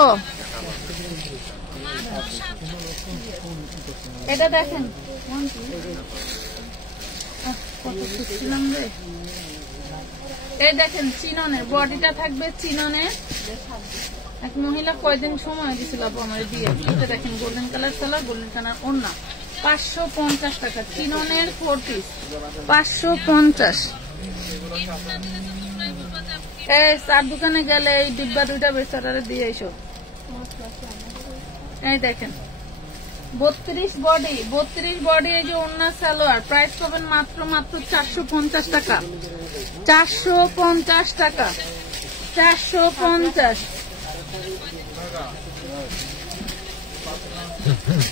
এটা দেখেন কত খুঁজছিলাম রে। এই দেখেন চিননের বডিটা থাকবে, চিননের। এক মহিলা কয়দিন সময় দিছিল আপু আমার দিয়ে। এটা দেখেন golden colour salwar, golden colour ওড়না। 550 টাকা চিননের 4 পিস, 550। এই চার দোকানে গেলে এই ডিব্বা দুইটা বেচারারে দিয়ে এসো। এই দেখেন 32 বডি, 32 বডি। এই যে ওড়না সালোয়ার, প্রাইস পাবেন মাত্র 450 টাকা, 450 টাকা, 450,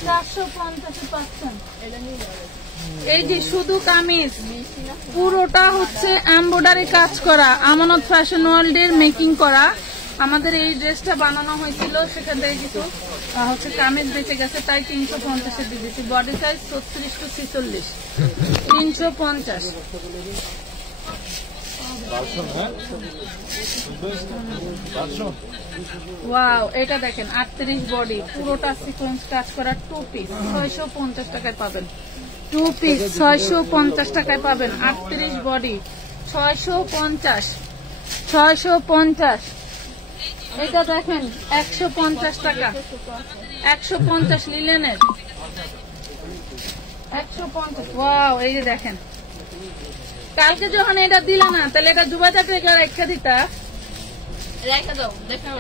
450 পাচ্ছেন। এই যে শুধু কামিজ, পুরোটা হচ্ছে এমব্রয়ডারি কাজ করা, আমানত ফ্যাশন ওয়ার্ল্ড এর মেকিং করা। আমাদের এই ড্রেসটা বানানো হয়েছিল, সেখান থেকে কিছু হচ্ছে কামিজ বেঁচে গেছে, তাই 350 দিয়ে দিচ্ছি। Body size 36 to 46, 350। ওয়াও, এটা দেখেন 38 বডি, পুরোটা সিকোয়েন্স কাজ করা 2 পিস, 650 টাকায় পাবেন। 2 পিস 650 টাকায় পাবেন। 38 বডি 650, 650। এটা দেখেন 150 টাকা, 150 লিলেনের 150। ওয়াও, এই যে দেখেন কালকে যখন এটা দিল না, তাহলে এটা জুবাটাকে রেখে দিতা।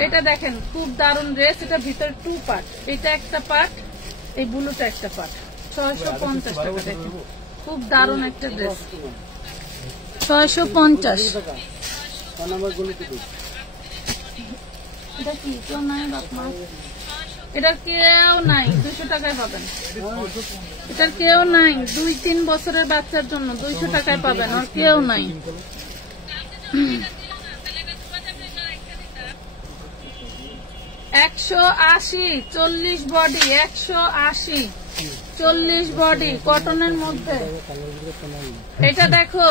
এটা দেখেন খুব দারুণ ড্রেস। এটা ভিতরে 2 পার্ট, এটা একটা পার্ট, এই ব্লুটা একটা পার্ট। 650 টাকা। দেখেন খুব দারুণ একটা ড্রেস, 650। এটা কি কেউ নাই বাপ মা? এটা কেউ নাই, 200 টাকায় পাবেন। এটার কেউ নাই, 2-3 বছরের বাচ্চার জন্য 200 টাকায় পাবেন, আর কেউ নাই। 180, 40 বডি, 180, 40 বডি কটনের মধ্যে। এটা দেখো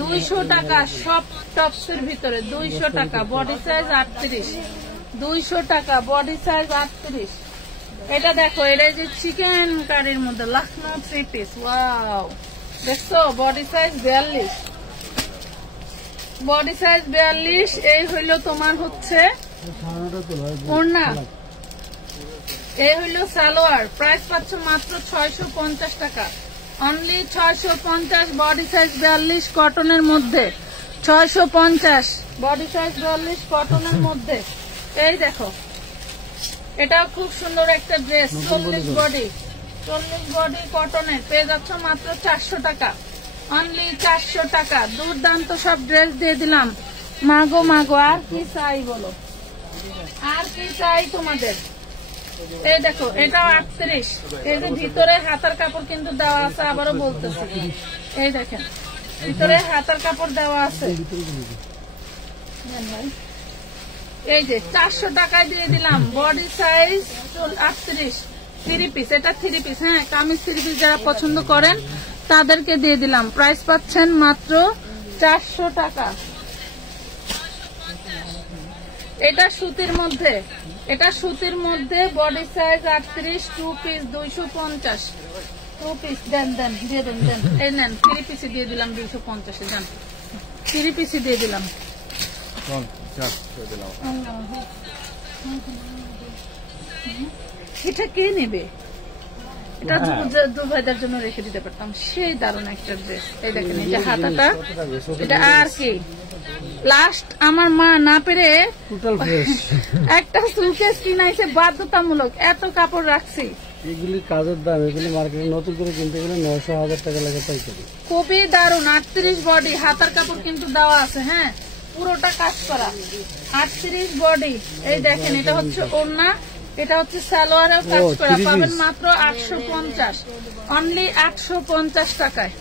200 টাকা, সব টপসের ভিতরে 200 টাকা, বডি সাইজ 38, 200 টাকা, বডি সাইজ 38। এটা দেখো, এটা যে চিকেন কারির মধ্যে লখনৌ 3 পিস, ওয়াও দেখছো, বডি সাইজ 42, বডি সাইজ 42। এই হইলো তোমার হচ্ছে ওড়না, এই হইলো সালোয়ার। প্রাইস পাচ্ছ মাত্র 650 টাকা, অনলি 650, বডি সাইজ 42 কটনের মধ্যে, 650, বডি সাইজ 42 কটনের মধ্যে। এই দেখো, এটা খুব সুন্দর একটা ড্রেস, 40 বডি, 40 বডি কটনের, পেয়ে যাচ্ছ মাত্র 400 টাকা, অনলি 400 টাকা। দুর্দান্ত সব ড্রেস দিয়ে দিলাম। মাগো মাগো, আর কি চাই বলো, আর কি চাই তোমাদের? এই দেখো, এটা 38, এই যে ভিতরে হাতার কাপড় কিন্তু দেওয়া আছে, আবারও বলতেছি, এই দেখেন ভিতরে হাতার কাপড় দেওয়া আছে। এই যে 400 টাকায় দিয়ে দিলাম, বডি সাইজ 38, 3 পিস, এটা 3 পিস। হ্যাঁ, কামিজ 3 পিস যারা পছন্দ করেন তাদেরকে দিয়ে দিলাম। প্রাইস পাচ্ছেন মাত্র 400 টাকা। এটা সুতির মধ্যে, এটা সুতির মধ্যে, বডি সাইজ 38, 2 পিস, 250, 2 পিস। দেন দেন, দিয়ে দেন, দেন, এই নেন, 3 পিসে দিয়ে দিলাম 250 এ, দেন 3 পিসে দিয়ে দিলাম। এটা কে নেবে? এটা দুবাইদার জন্য রেখে দিতে পারতাম, সেই দারুণ একটা ড্রেস। এই দেখেন, এটা হাতাটা, এটা আর কি লাস্ট আমার মা না পেরে একটা সুটকেস কিনাইছে বাধ্যতামূলক, এত কাপড় রাখছি। এগুলি কাজের দাম, এগুলি মার্কেটে নতুন করে কিনতে গেলে 900-1000 টাকা লাগে পাইকারি। খুবই দারুণ, 38 বডি, হাতার কাপড় কিন্তু দেওয়া আছে, হ্যাঁ পুরোটা কাজ করা, 38 বডি। এই দেখেন, এটা হচ্ছে ওড়না, এটা হচ্ছে সালোয়ারেও কাজ করা, পাবেন মাত্র 850, অনলি 850 টাকায়।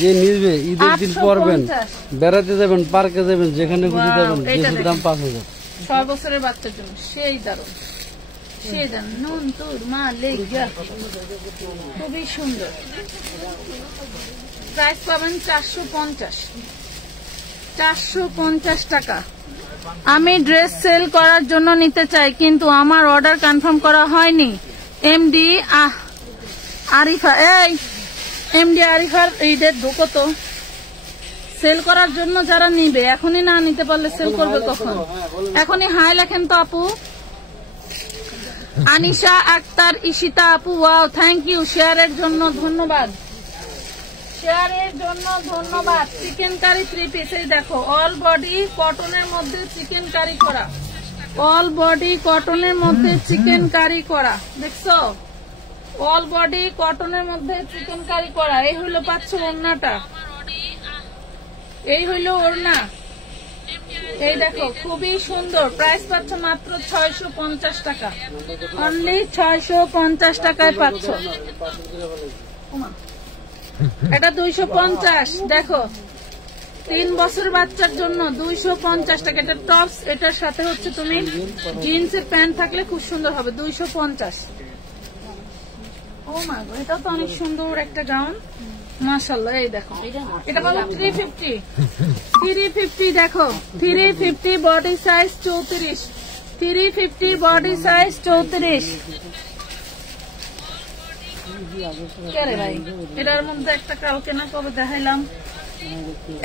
যে নিবে ঈদের দিন পরবেন, বেড়াতে যাবেন, পার্কে যাবেন, যেখানে খুশি যাবেন, ড্রেসের দাম 5000। 6 বছরের বাচ্চার জন্য সেই দারুণ, সেই দারুণ। নুন তোর মা লেগা, খুবই সুন্দর। প্রাইস পাবেন 450, 450 টাকা। আমি ড্রেস সেল করার জন্য নিতে চাই, কিন্তু আমার অর্ডার কনফার্ম করা হয়নি। এমডি আরিফা, এই এমডি আরিফার ঈদের ঢুকো তো, সেল করার জন্য যারা নিবে, এখনই না নিতে পারলে সেল করবে কখন? এখনই হাই লেখেন তো আপু। আনিশা আক্তার, ঈশিতা আপু, ওয়াও, থ্যাংক ইউ, শেয়ারের জন্য ধন্যবাদ, শেয়ারের জন্য ধন্যবাদ। চিকেন কারি 3 পিস, এই দেখো, অল বডি কটনের মধ্যে চিকেন কারি করা, অল বডি কটনের মধ্যে চিকেন কারি করা, দেখছো, অল বডি কটনের মধ্যে চিকেন কারি করা। এই হইলো পাচ্ছ ওড়নাটা, এই হইলো ওড়না। এই দেখো, খুবই সুন্দর। প্রাইস পাচ্ছ মাত্র 650 টাকা, অনলি 650 টাকায় পাচ্ছ। এটা 250, দেখো 3 বছর বাচ্চার জন্য 250 টাকা। এটা টপস, এটার সাথে হচ্ছে তুমি জিন্সের প্যান্ট থাকলে খুব সুন্দর হবে, 250। ও মা গো, এটা তো অনেক সুন্দর একটা গাউন, মাশাআল্লাহ। এই দেখো, এটা পাবো 350, 350, দেখো 350, বডি সাইজ 34, 350, বডি সাইজ 34। কেরে ভাই, এটার মধ্যে একটা কালকে না কবে দেখাইলাম।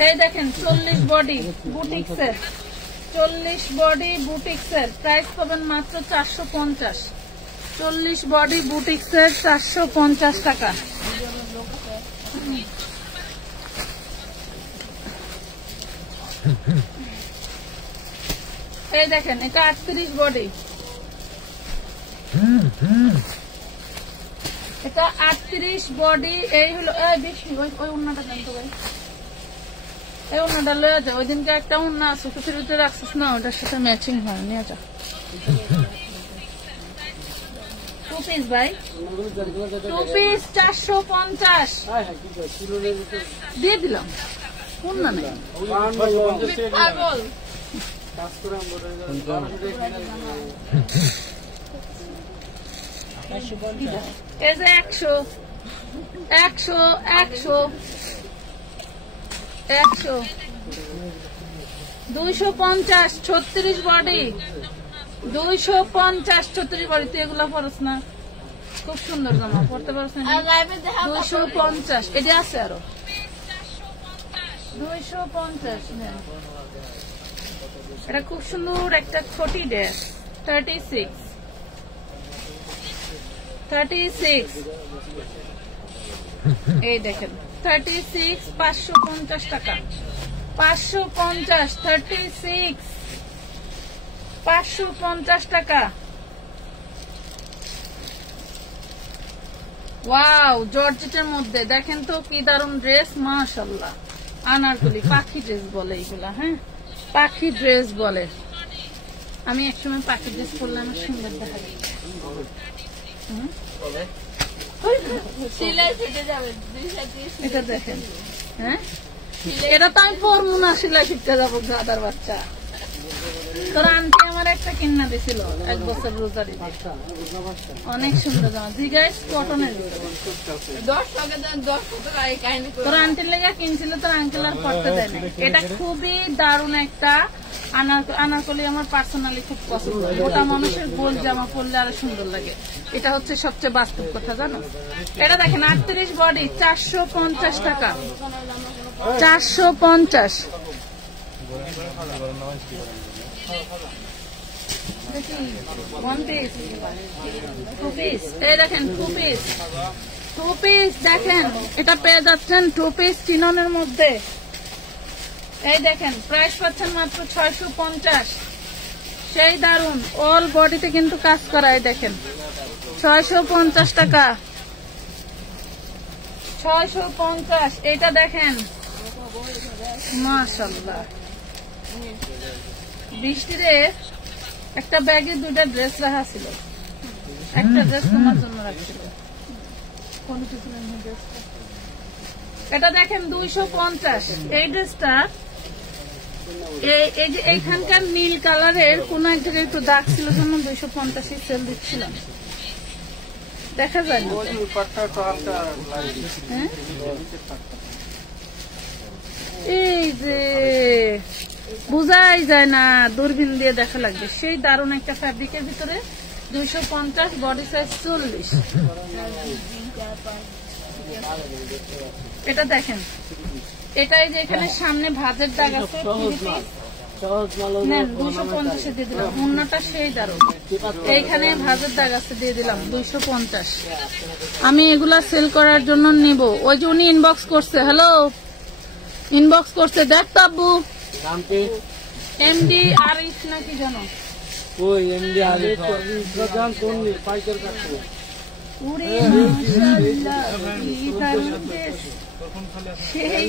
এই দেখেন, 40 বডি বুটিক্সের, 40 বডি বুটিক্সের, প্রাইস পাবেন মাত্র 450, 40 বডি বুটিক্সের 450 টাকা। এই দেখেন, এটা 38 বডি, এটা 38 বডি। এই হলো বেশি, ওই ওড়নাটা দেন তো ভাই, এই ওনাটা লয়ে যা, ওই দিনকে একটা ওনা আছে সুতির ভিতরে রাখছিস না, ওটার সাথে ম্যাচিং হয়, নিয়ে যা। 2 পিস ভাই, 2 পিস 450 দিয়ে দিলাম। কোন না নেই পাগল। এই যে 100 100 100 100 250 36 বডি, 250 36 বডি। তুই এগুলো পরস না, খুব সুন্দর জামা, পরতে পারছ না? 250 এটা আছে আরো 250। এটা খুব সুন্দর একটা ছোটি ড্রেস, 36 36। এই দেখেন 36 550 টাকা, 550 36 550 টাকা। ওয়াও, জর্জেটের মধ্যে দেখেন তো কি দারুন ড্রেস, মাশাআল্লাহ। আনারকলি পাখি ড্রেস বলে এইগুলা, হ্যাঁ পাখি ড্রেস বলে। আমি একসময় পাখি ড্রেস পরলে আমার সুন্দর দেখা যায়। এটা দেখেন, হ্যাঁ এটা তো আমি পরবো না, সেলাই শিখতে যাবো গাদার বাচ্চা। তোর আন্টি আমার একটা কিনা দিছিল 1 বছর রোজারি, অনেক সুন্দর জামা। জি গাইস, কটনের তোর আন্টির লেগে কিনছিল, তোর আঙ্কেল আর পড়তে দেয় না। এটা খুবই দারুণ একটা আনারকলি, আমার পার্সোনালি খুব পছন্দ। গোটা মানুষের গোল জামা পরলে আরো সুন্দর লাগে, এটা হচ্ছে সবচেয়ে বাস্তব কথা, জানো। এটা দেখেন 38 বডি, 450 টাকা, 450। এই দেখেন 2 পিস, 2 পিস দেখেন, এটা পেয়ে যাচ্ছেন 2 পিস চিননের মধ্যে। এই দেখেন প্রাইস পাচ্ছেন মাত্র 650, সেই দারুন। অল বডিতে কিন্তু কাজ করা, এই দেখেন 650 টাকা, 650। এটা দেখেন মাশাআল্লাহ, বৃষ্টিতে একটা ব্যাগে 2টা ড্রেস রাখা ছিল, একটা ড্রেস তোমার জন্য রাখছিল। এটা দেখেন 250। এই ড্রেসটা এই যে এইখানকার নীল কালারের কোন এক জায়গায় একটু দাগ ছিল, জন্য 250 সেল দিচ্ছিলাম, দেখা যায় না। এই যে বুঝাই যায় না, দূরবীন দিয়ে দেখা লাগবে। সেই দারুণ একটা ফ্যাব্রিকের ভিতরে 250, বডি সাইজ 40। এটা দেখেন, এটাই যে এখানে সামনে ভাঁজের দাগ আছে, 250 দিয়ে দিলাম। মুন্নাটা সেই দারুণ, এইখানে ভাঁজের দাগ আছে, দিয়ে দিলাম 250। আমি এগুলা সেল করার জন্য নিব। ওই যে উনি ইনবক্স করছে, হ্যালো ইনবক্স করছে, দেখ তো আব্বু এমডি আর ইস নাকি জানো, ওই এমডি আর জান কোন পাইকার কাছে। ওরে মাশাআল্লাহ, কি দারুণ ড্রেস, সেই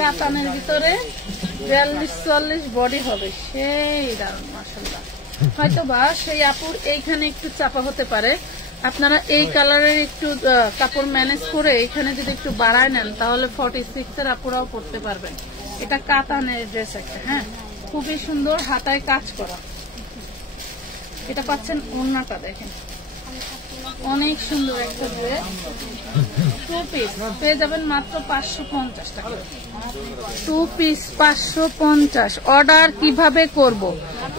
কাতানের ভিতরে 42-44 বডি হবে, সেই দারুণ মাশাআল্লাহ। হয়তো বা সেই আপুর এইখানে একটু চাপা হতে পারে, আপনারা এই কালারের একটু কাপড় ম্যানেজ করে এখানে যদি একটু বাড়ায় নেন, তাহলে 46 এর আপুরাও পড়তে পারবেন। এটা কাতানের ড্রেস একটা, হ্যাঁ খুবই সুন্দর, হাতায় কাজ করা। এটা পাচ্ছেন ওড়নাটা দেখেন, অনেক সুন্দর একটা ড্রেস। 2 পিস পেয়ে যাবেন মাত্র 550 টাকা, 2 পিস 550। অর্ডার কিভাবে করব?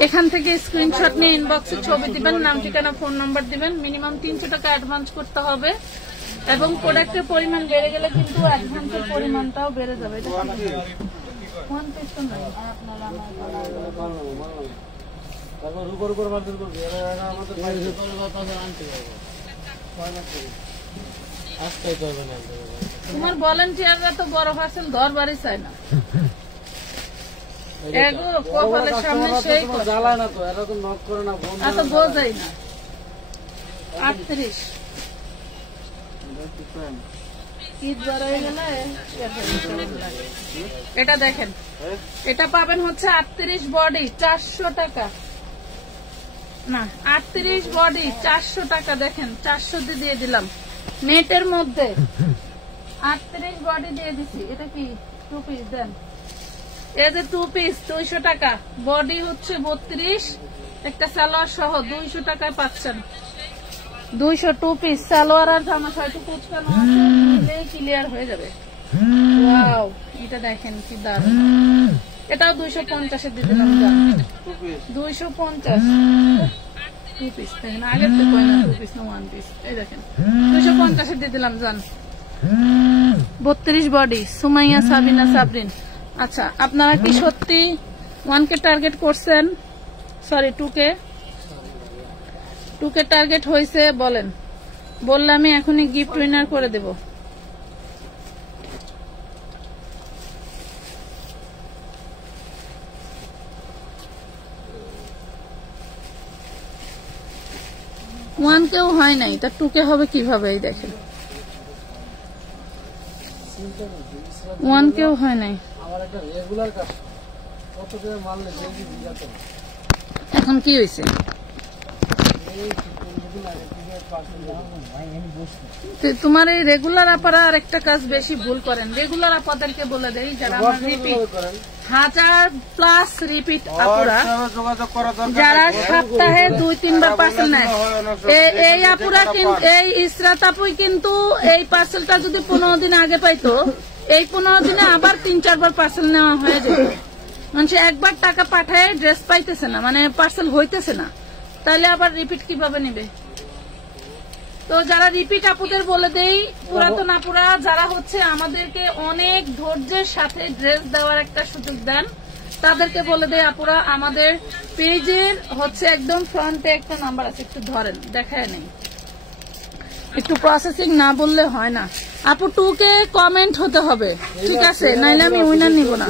এখান থেকে স্ক্রিনশট নিয়ে ইনবক্সে ছবি দিবেন, নাম ঠিকানা ফোন নাম্বার দিবেন। মিনিমাম 300 টাকা অ্যাডভান্স করতে হবে, এবং প্রোডাক্টের পরিমাণ বেড়ে গেলে কিন্তু অ্যাডভান্সের পরিমাণটাও বেড়ে যাবে। তোমার ভলেন্টিয়াররা তো বড় পার্সেল ধর বাড়ি চায় না, কপালের সামনে সেই জ্বালায় না তো, এরা তো নক করে না, এত বোঝাই না। 38 ঈদ বাড়াই গেলে এটা দেখেন, এটা পাবেন হচ্ছে 38 বডি 400 টাকা, না 38 বডি 400 টাকা। দেখেন 400 দিয়ে দিলাম নেটের মধ্যে, 38 বডি দিয়ে দিছি। এটা কি 2 পিস দেন, এই যে 2 পিস 200 টাকা, বডি হচ্ছে 32, একটা সালোয়ার সহ 200 টাকায় পাচ্ছেন। 200 2 পিস সালোয়ার আর জামা হয়তো কুচকানো আছে, নিলেই ক্লিয়ার হয়ে যাবে। ওয়াও, এটা দেখেন কি দারুণ। এটাও 250 এ দিয়ে দিলাম, 250 2 পিস। দেখেন আগের তো কই না 2 পিস না 1 পিস। এই দেখেন 250 এ দিয়ে দিলাম জান। 32 বডি, সুমাইয়া সাবিনা সাবরিন। আচ্ছা, আপনারা কি সত্যি 1K টার্গেট করছেন? সরি 2K টার্গেট হয়েছে বলেন, বললে আমি এখনই গিফট উইনার করে দেব। ওয়ান কেও হয় নাই, তা 2K হবে কিভাবে? এই দেখেন 1K হয় নাই। এখন কি হয়েছে? তোমার এই রেগুলার আপারা আর একটা কাজ বেশি ভুল করেন। রেগুলার আপাদেরকে বলে দেই, যারা আমার রিপিট 1000+ রিপিট আপুরা, যারা সপ্তাহে 2-3 বার পার্সেল নেয়, এই আপুরা কিন্তু, এই ইসরাত আপুই কিন্তু এই পার্সেলটা যদি 15 দিন আগে পাইতো, এই 15 দিনে আবার 3-4 বার পার্সেল নেওয়া হয়ে যেত। মানুষ একবার টাকা পাঠায় ড্রেস পাইতেছে না, মানে পার্সেল হইতেছে না, তাহলে আবার রিপিট কিভাবে নিবে? তো যারা রিপিট আপুদের বলে দেই, পুরাতন আপুরা যারা হচ্ছে আমাদেরকে অনেক ধৈর্যের সাথে ড্রেস দেওয়ার একটা সুযোগ দেন, তাদেরকে বলে দেই আপুরা, আমাদের পেজের হচ্ছে একদম ফ্রন্টে একটা নাম্বার আছে, একটু ধরেন দেখায় নেই, একটু প্রসেসিং না বললে হয় না। আপু 2K কমেন্ট হতে হবে, ঠিক আছে, নাইলে আমি উইনার নিব না।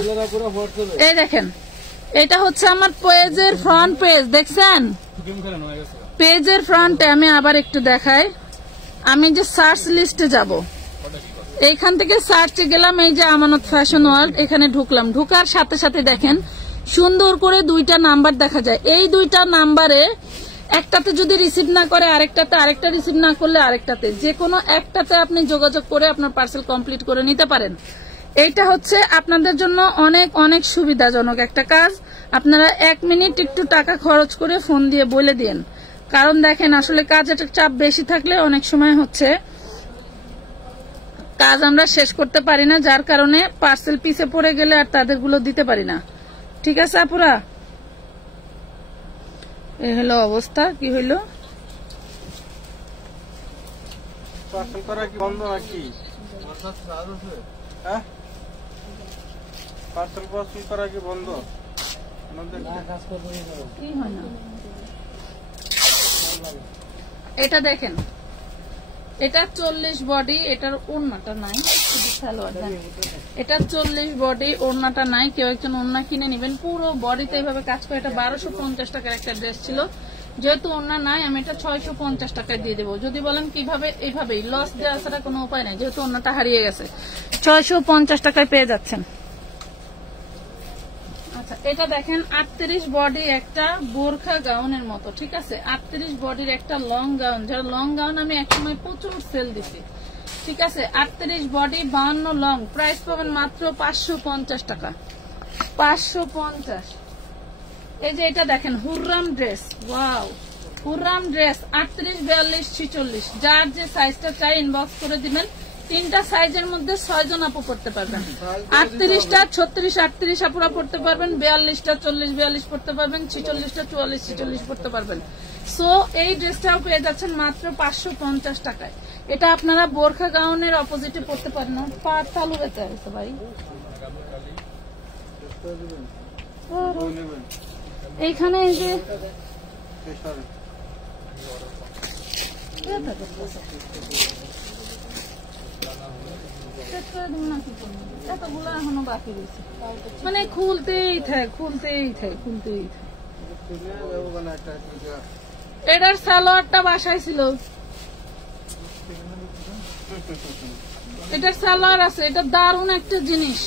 এই দেখেন, এটা হচ্ছে আমার পেজের ফ্রন্ট পেজ, দেখছেন? পেজের ফ্রন্টে আমি আবার একটু দেখাই। আমি যে সার্চ লিস্টে যাব, এইখান থেকে সার্চে গেলাম, এই যে আমানত ফ্যাশন ওয়ার্ল্ড, এখানে ঢুকলাম। ঢুকার সাথে সাথে দেখেন সুন্দর করে 2টা নাম্বার দেখা যায়। এই 2টা নাম্বারে একটাতে যদি রিসিভ না করে আরেকটাতে, আরেকটা রিসিভ না করলে আরেকটাতে, যে কোনো একটাতে আপনি যোগাযোগ করে আপনার পার্সেল কমপ্লিট করে নিতে পারেন। এইটা হচ্ছে আপনাদের জন্য অনেক অনেক সুবিধাজনক একটা কাজ। আপনারা 1 মিনিট একটু টাকা খরচ করে ফোন দিয়ে বলে দিন, কারণ দেখেন আসলে কাজের চাপ বেশি থাকলে অনেক সময় হচ্ছে কাজ আমরা শেষ করতে পারি না, যার কারণে পার্সেল পিছে পড়ে গেলে আর তাদেরগুলো দিতে পারি না। ঠিক আছে আপুরা, এই হলো অবস্থা। কি হইল? পার্সেল করা কি বন্ধ নাকি? হ্যাঁ, পার্সেল করা কি বন্ধ? কি হয় না? এটা দেখেন, এটা 40 বডি, এটার ওড়নাটা নাই, এটা 40 বডি, ওড়নাটা নাই। কেউ একজন ওড়না কিনে নিবেন, পুরো বডিতে এইভাবে কাজ করে। এটা 1250 টাকার একটা ড্রেস ছিল, যেহেতু ওড়না নাই আমি এটা 650 টাকায় দিয়ে দেবো। যদি বলেন কিভাবে, এইভাবেই লস দেওয়া ছাড়া কোনো উপায় নাই, যেহেতু ওড়নাটা হারিয়ে গেছে। 650 টাকায় পেয়ে যাচ্ছেন। আচ্ছা, এটা দেখেন 38 বডি একটা বোরখা গাউনের মতো, ঠিক আছে, 38 বডির একটা লং গাউন, যারা লং গাউন আমি একসময় প্রচুর সেল দিছি, ঠিক আছে। 38 বডি 52 লং, প্রাইস পাবেন মাত্র 550 টাকা, 550। এই যে এটা দেখেন হুররাম ড্রেস, ওয়াও, হুররাম ড্রেস 38, 42, 46, যার যে সাইজটা চাই ইনবক্স করে দিবেন। 3টা সাইজের মধ্যে 6 জন আপু পড়তে পারবেন। 38টা 36, 38 আপুরা পড়তে পারবেন, 42টা 40, 42 পড়তে পারবেন, 46টা 44, 46 পড়তে পারবেন। সো এই ড্রেসটাও পেয়ে যাচ্ছেন মাত্র 550 টাকায়। এটা আপনারা বোরখা গাউনের অপোজিটে পড়তে পারেন না। পাট চালু হতে আছে ভাই, এইখানে এই যে এতগুলো এখনো বাকি রয়েছে, মানে খুলতেই থাকে, খুলতেই থাকে, খুলতেই থাকে। এটার সালোয়ারটা বাসায় ছিল, এটা সালোয়ার আছে, এটা দারুণ একটা জিনিস।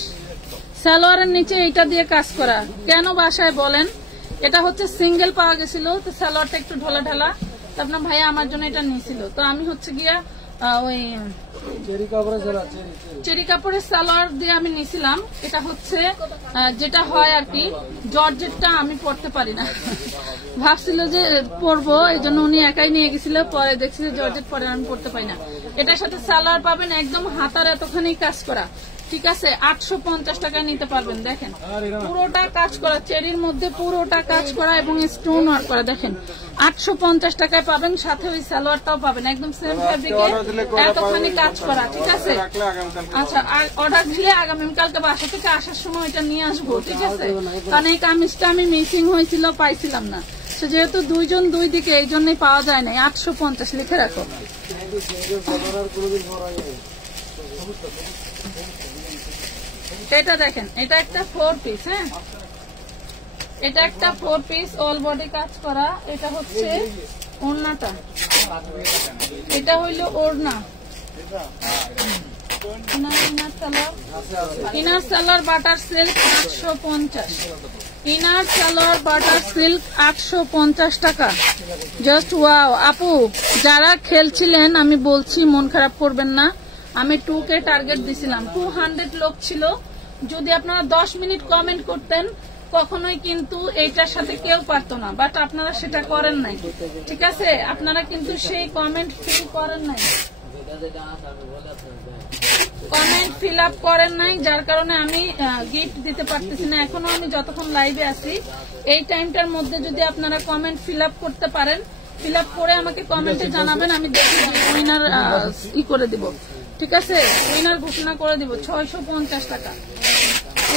সালোয়ারের নিচে এটা দিয়ে কাজ করা, কেন বাসায় বলেন? এটা হচ্ছে সিঙ্গেল পাওয়া গেছিল, তো সালোয়ারটা একটু ঢোলা ঢালা, তো আপনার ভাইয়া আমার জন্য এটা নিয়েছিল, তো আমি হচ্ছে গিয়া ওই চেরি কাপড়ের সালোয়ার দিয়ে আমি নিয়েছিলাম। এটা হচ্ছে যেটা হয় আর কি, জর্জেটটা আমি পরতে পারি না, ভাবছিল যে পরবো, এই জন্য উনি একাই নিয়ে গেছিল, পরে দেখছি যে জর্জেট পরে আমি পরতে পারি না। এটার সাথে সালোয়ার পাবেন একদম হাতার এতখানি কাজ করা, ঠিক আছে, 850 টাকায় নিতে পারবেন। দেখেন পুরোটা কাজ করা, চেরির মধ্যে পুরোটা কাজ করা এবং স্টোন ওয়ার্ক করা, দেখেন 850 টাকায় পাবেন, সাথে ওই সালোয়ারটাও পাবেন একদম সেম ফেব্রিকে, এতখানি কাজ করা, ঠিক আছে। আচ্ছা, আর অর্ডার দিলে আগামীকালকে বাসা থেকে আসার সময় এটা নিয়ে আসবো, ঠিক আছে, কারণ এই কামিজটা আমি মিসিং হয়েছিল, পাইছিলাম না, তো যেহেতু দুইজন দুই দিকে এই জন্যই পাওয়া যায় না। 850 লিখে রাখো। এটা দেখেন, এটা একটা 4 পিস, হ্যাঁ, এটা একটা 4 পিস অল বডি কাজ করা। এটা হচ্ছে ওড়নাটা, এটা হইল ওড়না, inner salwar butter silk 850, inner salwar butter silk 850 টাকা। Just wow. আপু যারা খেলছিলেন, আমি বলছি মন খারাপ করবেন না, আমি 2K টার্গেট দিছিলাম, 200 লোক ছিল, যদি আপনারা 10 মিনিট কমেন্ট করতেন কখনোই কিন্তু এইটার সাথে কেউ পারতো না, বাট আপনারা সেটা করেন নাই, ঠিক আছে, আপনারা কিন্তু সেই কমেন্ট ফিল করেন নাই, কমেন্ট ফিল আপ করেন নাই, যার কারণে আমি গিফট দিতে পারতেছি না। এখনো আমি যতক্ষণ লাইভে আছি এই টাইমটার মধ্যে যদি আপনারা কমেন্ট ফিল আপ করতে পারেন, ফিল আপ করে আমাকে কমেন্টে জানাবেন, আমি দেখি উইনার ই করে দিব, ঠিক আছে, উইনার ঘোষণা করে দিব। 650 টাকা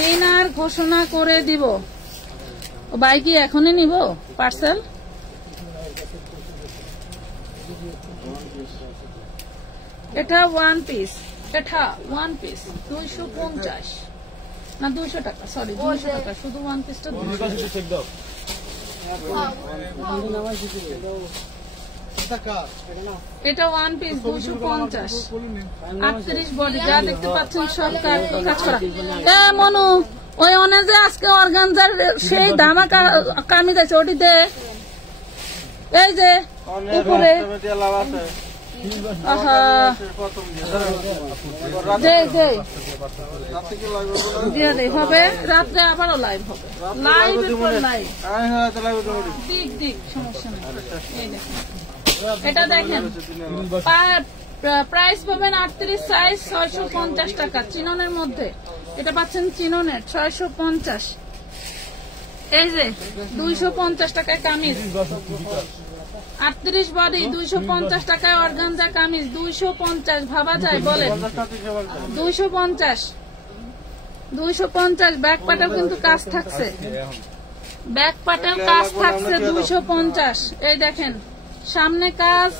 উইনার ঘোষণা করে দিব। ভাই কি এখনই নিব পার্সেল? এটা 1 পিস, এটা 1 পিস 250 না 200 টাকা, সরি 200 টাকা, শুধু 1 পিসটা 200 টাকা। এটা 1 পিস 250, 38 বডি, যা দেখতে পাচ্ছেন সব কাজ করা। এ মনু, ওই অনেকে আজকে অর্গানজার সেই দামা কামিজ আছে, ওটি দে, এই যে উপরে, হবে রাত্রে আবারও লাইভ হবে, লাইভ লাইভ, দিক সমস্যা নেই। এটা দেখেন, প্রাইস পাবেন 38 সাইজ 650 টাকা, চিননের মধ্যে এটা পাচ্ছেন, চিননের 650। এই যে 250 টাকায় কামিজ, 38 বডি 250 টাকায় অর্গানজা কামিজ, 250 ভাবা যায় বলেন? 250 ব্যাক পাটেও কিন্তু কাজ থাকছে, ব্যাক পাটেও কাজ থাকছে 250। এই দেখেন সামনে কাজ,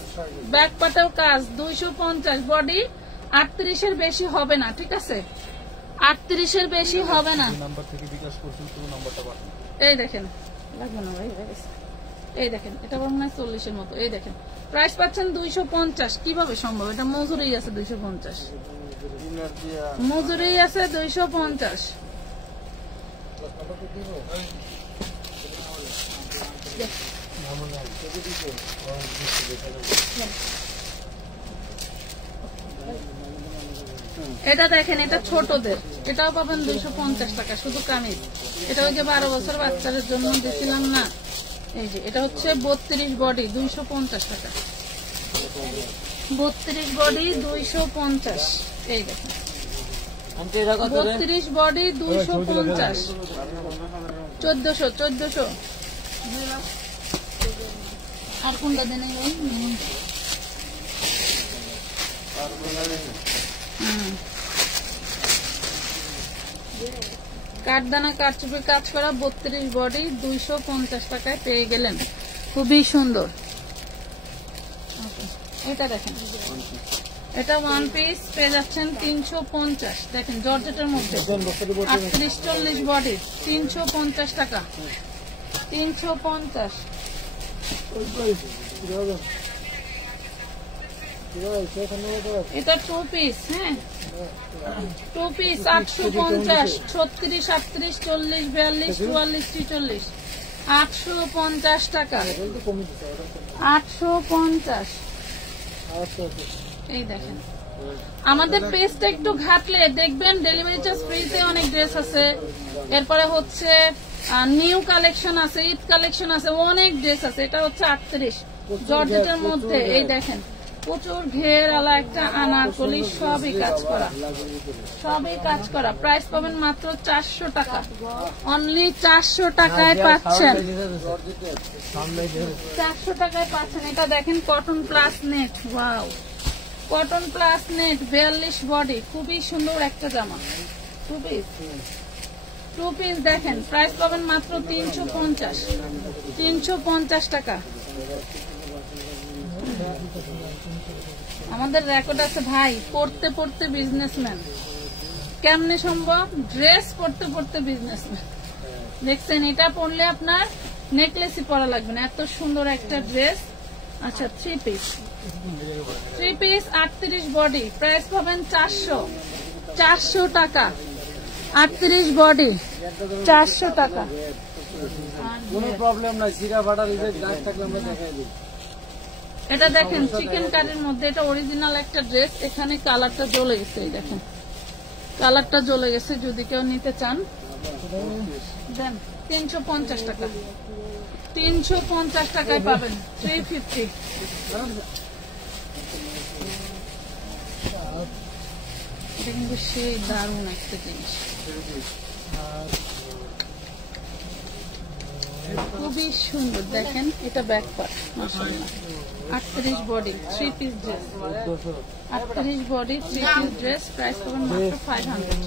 ব্যাক পাটেও কাজ, 250 বডি, 38-এর বেশি হবে না, ঠিক আছে, 38-এর বেশি হবে না। এই দেখেন, লাগবে না ভাই, এই দেখেন, এটা মনে হয় 40-এর মতো। এই দেখেন প্রাইস পাচ্ছেন 250, কিভাবে সম্ভব? এটা মজুরি আছে 250, মজুরি আছে 250। এটা দেখেন, এটা ছোটদের, এটাও পাবেন 250 টাকা, শুধু কামিজ। এটা ওই যে 12 বছর বাচ্চাদের জন্য দিছিলাম না, এই যে এটা হচ্ছে 32 বডি 250 টাকা, 32 বডি 250। এই দেখেন 32 বডি 250, 1400। আর কোনটা দেন? কাঠদানা কারচুপি কাজ করা 32 বডি 250 টাকায় পেয়ে গেলেন, খুবই সুন্দর। এটা দেখেন, এটা 1 পিস পেয়ে যাচ্ছেন 350, দেখেন জর্জেটের মধ্যে 38-40 বডি 350 টাকা, 350। এটা 2 পিস, হ্যাঁ 2 পিস 850, 36, 38, 40, 42, 44, 43, 850 টাকা, 850। এই দেখেন আমাদের পেজটা একটু ঘাটলে দেখবেন ডেলিভারি চার্জ ফ্রিতে অনেক ড্রেস আছে, এরপরে হচ্ছে নিউ কালেকশন আছে, ঈদ কালেকশন আছে, অনেক ড্রেস আছে। এটা হচ্ছে 38 জর্জেটের মধ্যে। এই দেখেন প্রচুর ঘের আলা একটা আনারকলি, সবই কাজ করা, সবই কাজ করা। প্রাইস পাবেন মাত্র 400 টাকা, অনলি 400 টাকায় পাচ্ছেন, 400 টাকায় পাচ্ছেন। এটা দেখেন cotton plus net, wow cotton plus net 42 body, খুবই সুন্দর একটা জামা। 2 পিস দেখেন প্রাইস পাবেন মাত্র 350 টাকা। আমাদের রেকর্ড আছে ভাই, পড়তে পড়তে বিজনেসম্যান, কেমনে সম্ভব? ড্রেস পড়তে পড়তে বিজনেসম্যান। দেখছেন এটা পরলে আপনার নেকলেসই পরা লাগবে না, এত সুন্দর একটা ড্রেস। আচ্ছা 3 পিস 38 বডি, প্রাইস পাবেন 400 টাকা। 38 বডি 400 টাকা। কোনো প্রবলেম নাই, সিরা ফাটার গ্লাস থাকলে আমরা দেখাই দিই। এটা দেখেন চিকেন কারির মধ্যে, এটা অরিজিনাল একটা ড্রেস। এখানে কালারটা জ্বলে গেছে, এই দেখেন কালারটা জ্বলে গেছে। যদি কেউ নিতে চান দেন 350 টাকা, 350 টাকায় পাবেন। 350। এটা কিন্তু সেই দারুণ একটা জিনিস, খুবই সুন্দর। দেখেন এটা ব্যাক পার্ট, মাশাআল্লাহ। 38 body 3 piece dress, 38 body 3 piece dress. Price পাবেন মাত্র 500,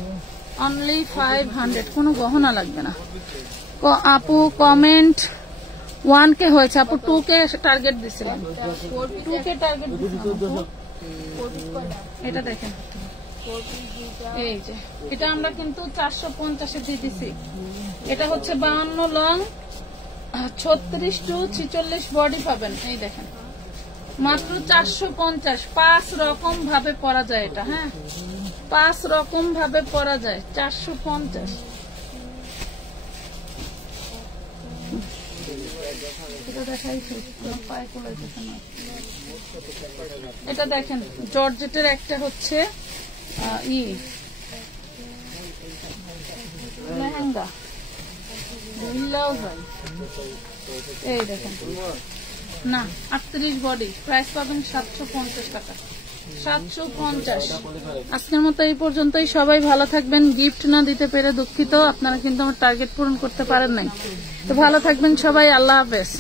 অনলি 500। কোনো গহনা লাগবে না। আপু কমেন্ট 1K হয়েছে, আপু 2K টার্গেট দিছিলাম, 2K টার্গেট দিছিলাম। এটা দেখেন, এই যে এটা আমরা কিন্তু 450-এ দিয়ে দিছি। এটা হচ্ছে 52 লং, 36 টু 46 বডি পাবেন। এই দেখেন মাত্র 450। 5 রকম ভাবে পরা যায় এটা, হ্যাঁ 5 রকম ভাবে পরা যায়। 450। এটা দেখেন জর্জেটের একটা হচ্ছে লেহেঙ্গা, এই দেখেন না 38 বডি, প্রাইস পাবেন 750 টাকা, 750। আজকের মতো এই পর্যন্তই। সবাই ভালো থাকবেন। গিফট না দিতে পেরে দুঃখিত, আপনারা কিন্তু আমার টার্গেট পূরণ করতে পারেন নাই। তো ভালো থাকবেন সবাই, আল্লাহ হাফেজ।